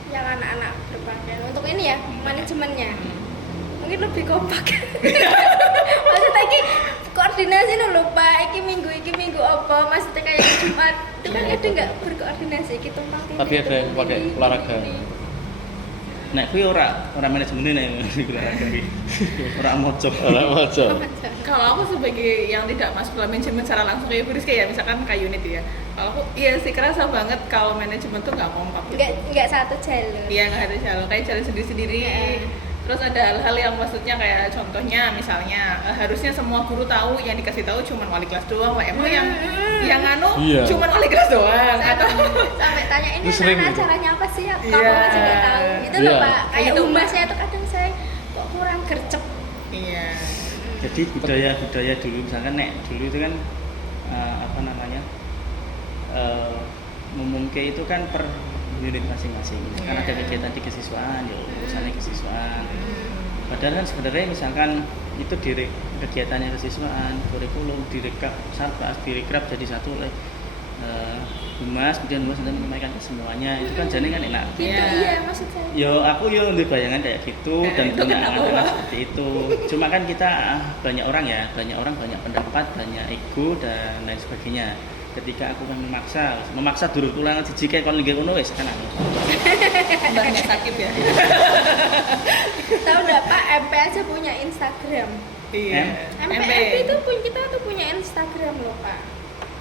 yang anak-anak berpakaian untuk ini ya manajemennya mungkin lebih kompak. Maksudnya ini koordinasi dulu Pak, iki minggu apa maksudnya kayak Jumat itu kan ada nggak berkoordinasi gitu tumpang tindih. Tapi ada yang pakai olahraga. Nek kuwi ora manajemen nek olahraga iki. Ora moco. Ora maca. kalau aku sebagai yang tidak masuk dalam manajemen secara langsung kayak Bu Rizky ya misalkan kayak unit ya kalau aku iya sih kerasa banget kalau manajemen tuh nggak kompak gitu Nggak satu jalur. iya nggak ada jalur kayak jalan sendiri-sendiri Iya. Terus ada hal-hal yang maksudnya kayak contohnya misalnya harusnya semua guru tahu, yang dikasih tahu cuma wali kelas doang, WMO yang anu Iya. cuma wali kelas doang atau Sampai tanya ini Itu sering anak gitu. caranya apa sih ya? Iya. Kamu masih nggak tahu. Itu loh Iya. Pak. Kayak Gitu, Mbak. humasnya itu kadang saya kok kurang gercep. iya. Jadi budaya dulu misalkan dulu itu kan apa namanya ngumumke itu kan per unit masing-masing. Misalkan ada kegiatan di kesiswaan, ya urusannya kesiswaan. Padahal kan sebenarnya misalkan itu kegiatannya kesiswaan, kurikulum direkap sarpas, direkap jadi satu oleh humas, kemudian humas nanti menyampaikan ke semuanya. Itu kan jadi kan enak. Gitu Iya. iya maksud saya. Aku untuk bayangan kayak gitu dan itu punya kenapa, angan-angan Pak? seperti itu. Cuma kan kita banyak orang banyak pendapat, banyak ego dan lain sebagainya. Ketika aku kan memaksa dulu pulang jika kalau nggak ngono wes kan aku. Mbaknya sakit ya. Tahu nggak Pak, MP aja punya Instagram. Iya. MP itu pun kita tuh punya Instagram loh Pak.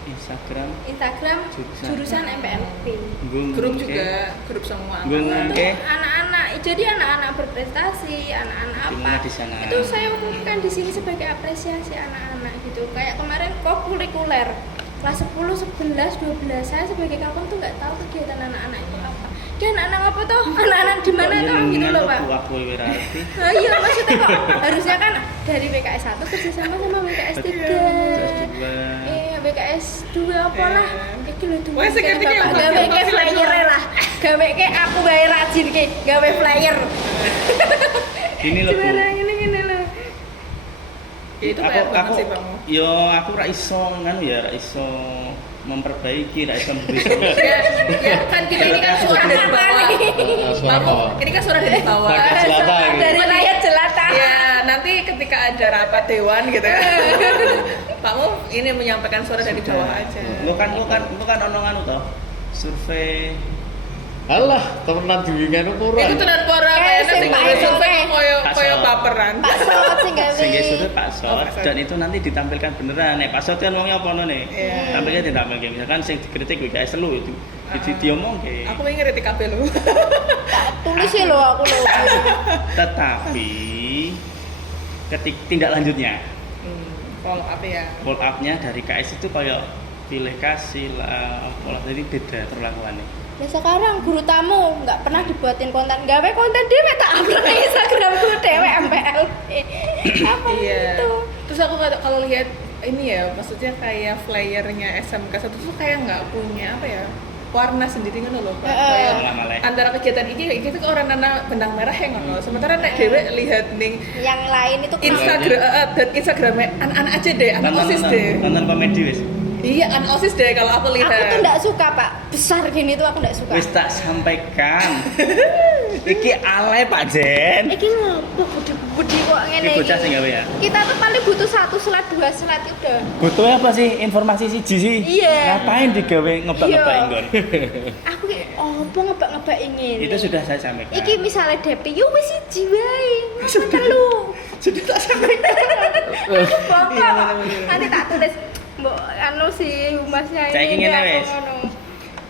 Instagram Instagram jurusan MPLP. Grup juga, grup semua. Gung, angkatan. Oke. Untuk anak-anak, jadi anak-anak berprestasi, anak-anak Di apa? mana di sana? Itu saya umumkan di sini sebagai apresiasi anak-anak gitu. Kayak kemarin kokurikuler kelas 10, 11, 12 saya sebagai kakak tuh nggak tahu kegiatan anak-anak itu apa. Dia anak-anak apa tuh? Anak-anak di mana tuh gitu loh Pak. Aku berarti. Nah, iya maksudnya kok harusnya kan dari BKS 1 kerjasama sama BKS 3. Iya BKS 2 apa lah. Iki lho tuh. Wes, ngerti ki, Bapak Mbak. gawe ke flyer lah. Gawe ke aku gawe rajin ke, gawe flyer. Gini loh Bu. Gimana gini loh. Ya itu kayak banget sih Bang. Yo aku ra iso memperbaiki, ra iso memberi solusi. Ya kan kita ini kan suara dari bawah. Suara Kamu, bawah. ini kan suara dari bawah. Rakyat jelata gitu. Dari rakyat jelata. Ya, nanti ketika ada rapat dewan gitu ya. Kamu ini menyampaikan suara dari bawah aja. Lu kan ono anu toh. Survei Alah, temenan diwingan ukuran. Itu tenan suara kayaknya sing gawe survei koyo baperan. Pak Sot sing gawe. sehingga sudah Pak Sot Oh, Pak Sot. dan itu nanti ditampilkan beneran. Nek Pak Sot kan wongnya apa nih? Iya. Tampilnya ditampilkan misalkan sing dikritik WKS lu itu diomong ke. Aku pengen ngerti kabeh lu. Tulis ya lo aku lo. Tetapi tindak lanjutnya Follow up ya. follow up-nya dari KS itu kayak pilih kasih lah, pola jadi beda perlakuannya. Ya sekarang guru tamu nggak pernah dibuatin konten, gawe konten dhewe tak upload di Instagramku dhewe MPLP. Apa Iya. itu? Terus aku kalau lihat ini ya, maksudnya kayak flyernya SMK 1 tuh kayak nggak punya apa ya, warna sendiri kan loh Pak. Kayak Malah. antara kegiatan ini itu ke orang nana benang merah yang ngono. Sementara nek dhewe lihat ning Yang lain itu kenapa? Instagram dan Instagramnya anak-anak aja deh, anak OSIS deh. Nonton komedi wis. Iya, anak OSIS deh kalau aku lihat. Aku tuh nggak suka Pak, besar gini tuh aku nggak suka. Wis tak sampaikan. Iki alay Pak Jen. Iki ngopo budi kok ngene Iki bocah sing iki. gawe ya. Kita tuh paling butuh 1 slide 2 slide udah. Butuhnya apa sih? Informasi siji sih. Iya. Ngapain digawe ngebak-ngebak Iya. inggon? Aku kayak opo ngebak-ngebak ingin. Itu sudah saya sampaikan. Iki misalnya DP, yo wis siji wae. Ngapa telu? Sudah tak sampaikan. Bapak, nanti tak tulis mbok anu si humasnya Saiki ini ngene aku wis. ngono.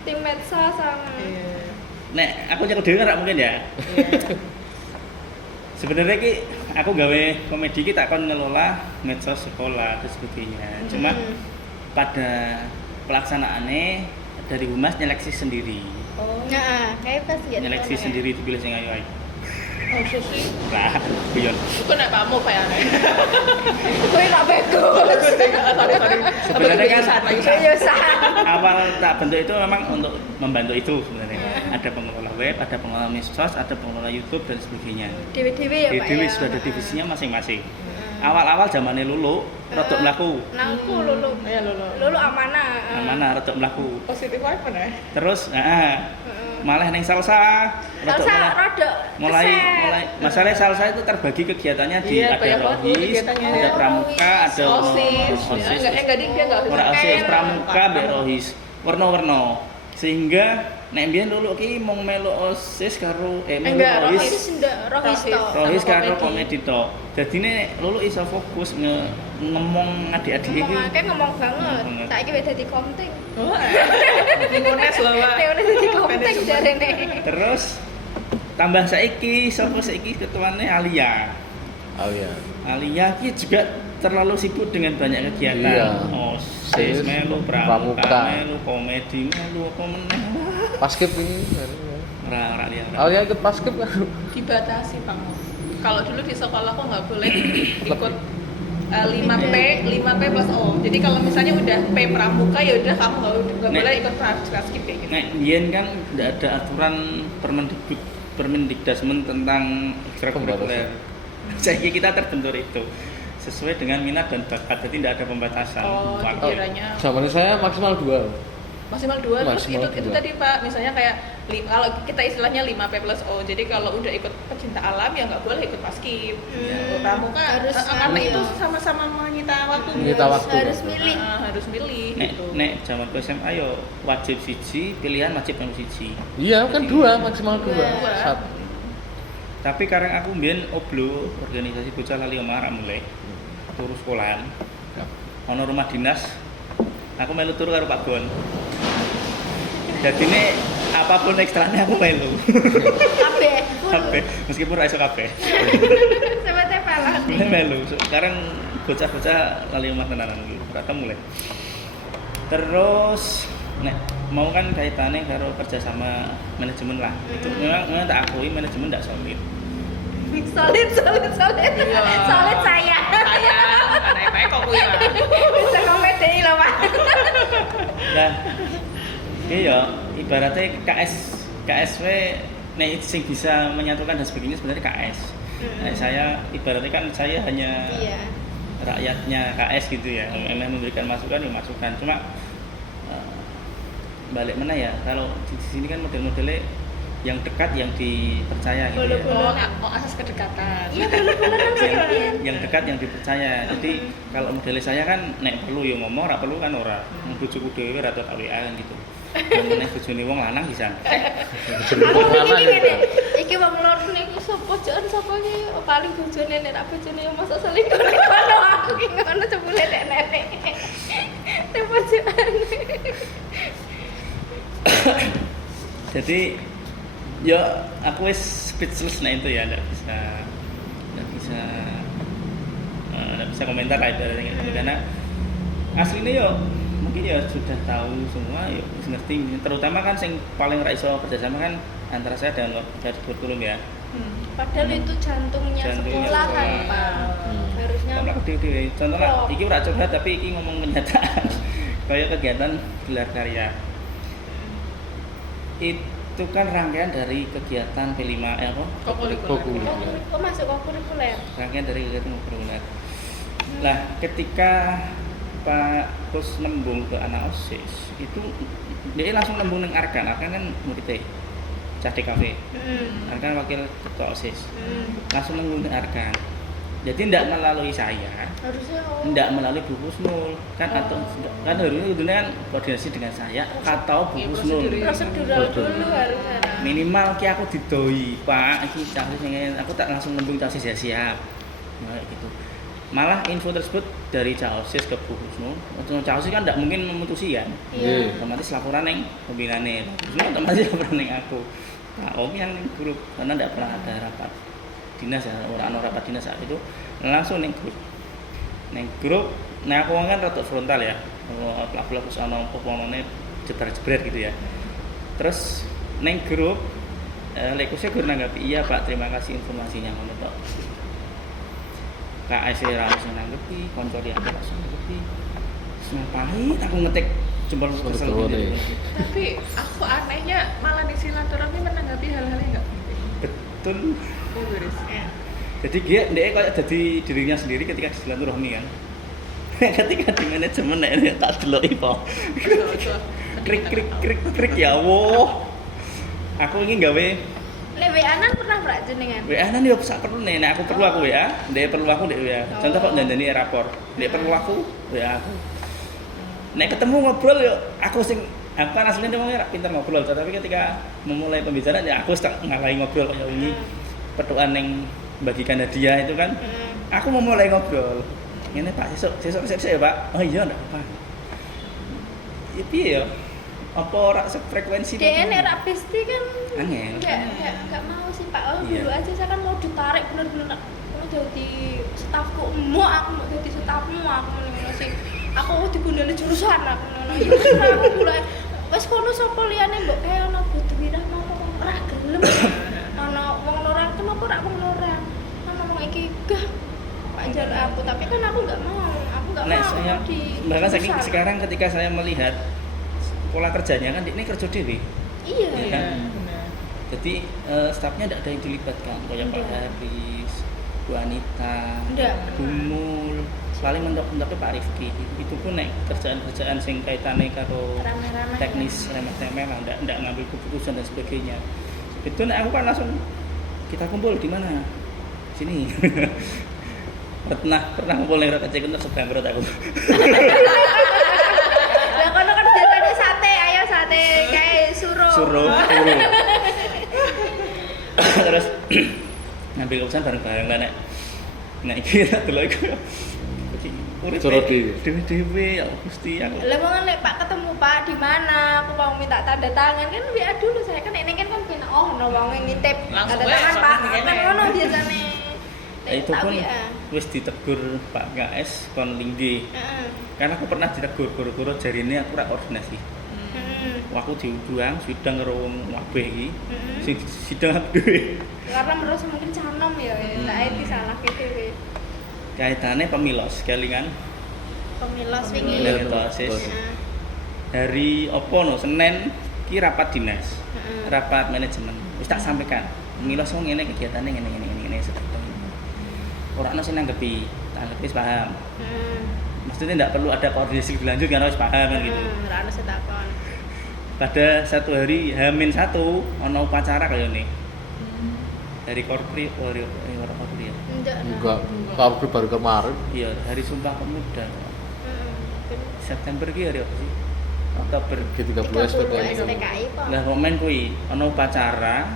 Tim medsos sama. Iya. Nek aku nyekel dhewe kan mungkin ya. Sebenarnya ki aku gawe komedi ki tak kon ngelola medsos sekolah dan sebagainya. Cuma pada pelaksanaannya dari humas nyeleksi sendiri. Oh. Nah, kayak pas gitu. Nyeleksi sendiri itu pilih sing ayu-ayu. Oh, sih. Lah, guyon. Iku nek kamu kayaknya. Kowe tak bego. Sorry. Sebenarnya kan Ya usah. awal tak bentuk itu memang untuk membantu itu sebenarnya. Ada pengelola web, ada pengelola medsos, ada pengelola YouTube dan sebagainya. Dewe-dewe ya, Pak. Dewi ya? sudah ada divisinya masing-masing. Awal-awal zamannya Lulu, rodok mlaku. Nangku lulu. Ya lulu. Lulu amanah. Mana rodok mlaku. Positif apa nih? Terus malah ning salsa, rodok Salsa rodok. mulai keset. masalahnya salsa itu terbagi kegiatannya di Iya, banyak ada banget rohis, kegiatannya. ada pramuka, ada OSIS. Enggak dia enggak ora OSIS pramuka mbek rohis. Warna-warna. Sehingga nek mbiyen Lulu ki mung melu OSIS karo melu Enggak, rohis. Rohis ndak rohis to. Rohis sama karo komedi. komedi to. Dadine Lulu iso fokus ngomong adik-adik iki. Ngomong akeh ngomong banget. Ngomong banget. Saiki wis dadi konten. Oh, Limones loh, Pak. Nek udah dadi konten jarene. Terus tambah saiki sapa saiki ketuane Alia. Alia ki juga terlalu sibuk dengan banyak kegiatan. Iya. Sis melu pramuka, Pramuka. melu komedi, melu apa meneh. Paskib ini. Ora Alia. Alia ikut paskib kan? Dibatasi Bang. Kalau dulu di sekolah kok nggak boleh ikut 5P plus O. Jadi kalau misalnya udah P pramuka ya udah kamu nggak boleh ikut paskib kayak gitu. Nek biyen kan tidak ada aturan Permendikdasmen tentang ekstrakurikuler. Jadi kita terbentur itu sesuai dengan minat dan bakat, jadi tidak ada pembatasan Oh, waktu. dikiranya Zaman saya maksimal 2. maksimal 2 terus Maksimal itu dua. tadi Pak, misalnya kayak kalau kita istilahnya 5P plus O. Jadi kalau udah ikut pecinta alam ya nggak boleh ikut paskib. Pramuka Harus karena tahu itu ya. sama-sama menyita waktu. Menyita waktu. Harus milih. Harus milih Nek gitu. zaman SMA yo wajib siji, pilihan wajib yang siji. Iya, kan 2 maksimal 2. Dua. Satu. Tapi karena aku mbiyen oblo organisasi bocah lali omah mulai turu sekolahan. Ono rumah dinas. Aku melu turu karo Pak Bon. Jadi ini apapun ekstranya aku melu. Kabeh. Kabeh, meskipun ra iso kabeh. Sama tepelan. Melu. Sekarang bocah-bocah lali omah tenanan iki, ora mulai. Terus nek mau kan kaitannya karo kerjasama manajemen lah. Itu memang tak akui manajemen tidak solid. Solid. Iya. Solid saya. Karena FPI kok kuwi lah. Bisa komedi loh, Pak. Nah, iya ibaratnya KSW nek sing bisa menyatukan dan sebagainya sebenarnya KS. Nah, saya ibaratnya kan saya hanya Iya. rakyatnya KS gitu ya. Memang memberikan masukan ya masukan. Cuma balik mana ya? Kalau di sini kan model-modelnya yang dekat yang dipercaya gitu ya. Asas kedekatan. Iya, bener-bener. Yang dekat yang dipercaya. Jadi kalau modelnya saya kan nek perlu ya ngomong, ora perlu kan ora. Bojoku dhewe ora tau WA kan gitu. Nek bojone wong lanang bisa. Aku Mana iki gitu? iki wong lor niku sapa jan sapa iki paling bojone nek bojone masa selingkuh nek ono aku ki ngono jebule nek nenek. Nek bojone. Jadi ya aku wis speechless nah itu ya nggak bisa komentar lah dari itu karena aslinya ya mungkin ya sudah tahu semua ya wis ngerti, terutama kan yang paling ra iso kerjasama kan antara saya dan kurikulum ya. Padahal itu jantungnya sekolah kan, sekolah. Pak. Harusnya Kalau di contoh lah, iki ora curhat tapi iki ngomong kenyataan. Kayak kegiatan gelar karya. Itu kan rangkaian dari kegiatan P5 apa? Kokurikuler. kok masuk ke kurikuler. Rangkaian dari kegiatan kurikuler. Lah, ketika Pak Kus nembung ke anak OSIS, itu dia langsung nembung nang Arkan. Arkan kan muridnya Cah DKV. Arkan wakil ketua OSIS. Langsung nembung nang Arkan. Jadi tidak melalui saya, Harusnya tidak melalui Bu Husnul kan atau kan harusnya kan koordinasi dengan saya atau Bu Iya, Husnul. prosedural dulu harusnya. Minimal ki aku didoi Pak, iki cahlis pengen aku tak langsung nembung cahlis ya siap. Nah, gitu. Malah info tersebut dari Cahsis ke Bu Husnul. Cahsis kan tidak mungkin memutusi kan. Iya. Otomatis laporan neng pembinane. Husnul otomatis laporan neng aku. Nah, Om yang grup karena tidak pernah ada rapat dinas ya, orang rapat dinas saat itu langsung neng grup. Nah aku kan rada frontal ya, pelaku ana popongone jebret-jebret gitu ya. Terus neng grup lekusnya gue nanggapi iya Pak, terima kasih informasinya ngono tok. KS langsung nanggapi, konco dia langsung nanggapi. Ngapain aku ngetik jempol kesel gitu. Tapi aku anehnya malah di silaturahmi menanggapi hal-hal yang nggak penting. Betul. Oh, beres. Jadi dia kayak jadi dirinya sendiri ketika di silaturahmi kan. Ketika di manajemen nek tak deloki po. Krik ya Allah. Aku ingin gawe Lek WA-an pernah prak jenengan? WA-an yo sak perlu nek aku perlu aku WA, ndek perlu aku ndek WA. Contoh kok ndandani rapor, ndek perlu aku WA aku. Nek ketemu ngobrol yo aku sing aku kan aslinya dia ngomongnya pintar ngobrol, tapi ketika memulai pembicaraan ya aku tak ngalahi ngobrol kayak ini petuan yang bagikan hadiah itu kan aku mau mulai ngobrol ini Pak sesuk ya Pak, oh iya enggak apa ya piye ya apa ora sefrekuensi Kayak nek rak besti kan angel. enggak mau sih Pak. Oh, Iya. dulu aja saya kan mau ditarik bener-bener aku jadi stafku mau aku mau jadi stafmu aku ngono sih. Aku digundali jurusan aku ngono. Ya aku mulai wis kono sapa liyane mbok kae ana butuh wirah mau ora gelem. Ana wong lorang kenapa ora wong lorang? Ana wong iki gah panjar aku tapi kan aku enggak mau. Aku enggak Nek mau saya di bahkan jurusan. sekarang ketika saya melihat pola kerjanya kan ini kerja dewi. Iya. Iya. Iya, benar. Jadi stafnya tidak ada yang dilibatkan kayak Pak Iya. Haris, Bu Anita, Nggak. Gumul, paling mentok-mentoknya Pak Rifki. Itu pun nek kerjaan-kerjaan sing kaitane karo Rame-rame. teknis remeh-temeh lah, ndak ngambil keputusan dan sebagainya. Itu nek aku kan langsung kita kumpul di mana? Sini. pernah kumpul ning Roket Cekun terus bangkrut aku. Lah kono kan biasanya sate, ayo sate kayak Suruh. Terus ngambil keputusan bareng-bareng lah nek iki tak delok iku. Urip Suruh dhewe. Dewe ya Gusti aku. Lah mau nek Pak ketemu Pak di mana? Aku mau minta tanda tangan kan WA dulu saya kan ini kan kena no wong ngintip Langsung tanda WA, tangan Pak. langsung Kan WA. ngono biasane. Nah, itu Tak pun WA. wis ditegur Pak KS kon lingge. Heeh. Karena aku pernah ditegur gara-gara jarine aku ora koordinasi. Heeh. Aku diundang sidang karo wong wabeh iki. Heeh. Sing sidang aku dhewe. Karena merasa mungkin canom ya, tak itu salah gitu. Kaitane pemilos kelingan Pemilos wingi. Pemilos basis. Heeh. Hari opo no Senin ki rapat dinas. Heeh. Rapat manajemen. Wis tak sampaikan. Pemilos wong ngene kegiatane ngene seperti itu. Ora ono sing nanggepi, wis paham. Heeh. Maksudnya tidak perlu ada koordinasi lebih lanjut karena harus paham kan gitu. Ora ono setakon. Pada satu hari H-1 ono upacara kayak ini. Dari korpri, orang korpri ya. Enggak. Kalau baru kemarin. Iya, hari Sumpah Pemuda. Heeh. September ki hari apa sih? Oktober. G30 SPTN. SPKI kok. Lah momen kuwi ono upacara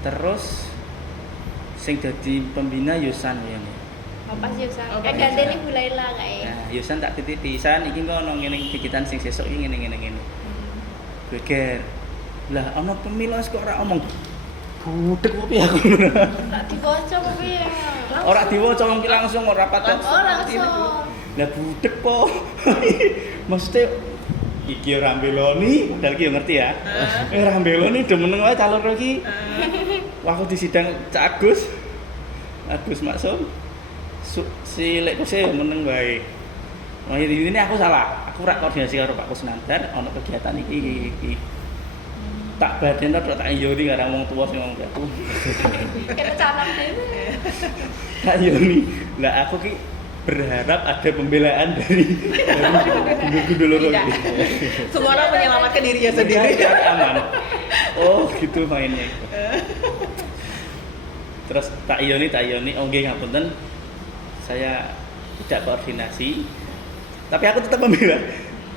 terus sing dadi pembina Yusan ya nih. Apa sih Yusan? Oh, Pak Gandene Yusan. Bu Laila kae. Nah, Yusan tak titipi, San iki kok ono ngene kegiatan sing sesuk iki ngene. Geger. Lah ono pemilos kok ora omong. Budek opo ya aku. Tak diwaca apa piye? Ora diwaca wong ki langsung ora rapat. Oh, langsung. Lah budek po. Maksudnya iki ora mbeloni, padahal ki yo ngerti ya. Ora mbeloni demeneng wae calon iki. Waktu di sidang Cak Agus Maksum. Si Lek Kuse meneng wae. Wah ini aku salah. Aku ora koordinasi karo Pak Kusnandar ono kegiatan iki. Tak baden tok tak yoni karo wong tuwa sing wong aku. Kena canom dhewe. Tak yoni. Lah aku ki berharap ada pembelaan dari guru-guru loro Tidak. iki. Semua orang menyelamatkan dirinya sendiri. Biar aman. Oh, gitu mainnya. Terus tak yoni, oh nggih ngapunten. Saya tidak koordinasi. Tapi aku tetap membela.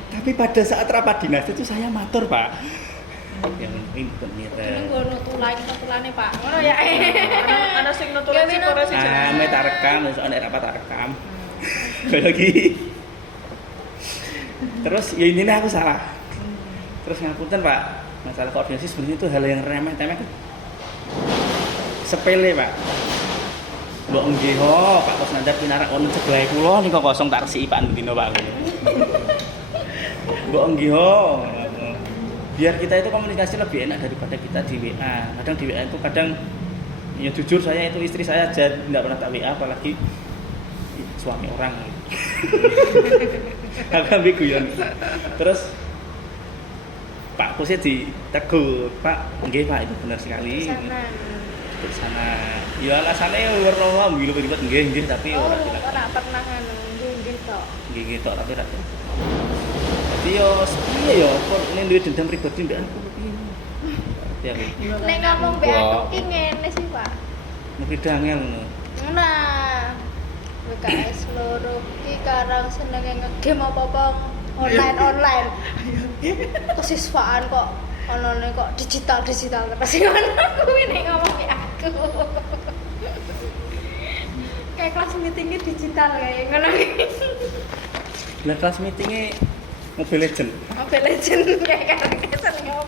Tapi pada saat rapat dinas itu saya matur, Pak. Yang penting Ini penira. ngono tulane Pak. Ngono ya. Ana sing nuturin sing ora sing Ah, me tak rekam, wis ana rapat tak rekam. Kayak lagi. Terus ya intinya aku salah. Terus ngapunten, Pak. Masalah koordinasi sebenarnya itu hal yang remeh-temeh. Sepele, Pak. Mbok nggih ho, Pak Kusnandar pinarak ono ceglahe kula nika kosong tak resiki Pak Ndino, Pak. Mbok nggih ho. Biar kita itu komunikasi lebih enak daripada kita di WA. Kadang di WA itu kadang ya jujur saya itu istri saya aja enggak pernah tak WA apalagi suami orang. Agak guyon. Terus Pak Kusnya ditegur, Pak, nggih Pak itu benar sekali. Ke sana. Ya alasannya ora ngilu ribet nggih tapi Oh, ora dilakukan. ora pernah ngono. Nggih tok. Nggih tok tapi ora. Jadi yo piye yo kok ning duwe dendam pribadi mbek aku piye. Ya iki. Nek ngomong mbek aku ki ngene sih, Pak. Mesti dangel ngono. Nah, BKS loro ki karang senenge ngegame apa-apa online. Kesiswaan kok onone kok digital terus ngono kuwi nek ngomong mbek aku. Kayak kelas meetingnya digital kayak ngono. Lah kelas meetingnya Mobile Legend. Mobile Legend kayak seneng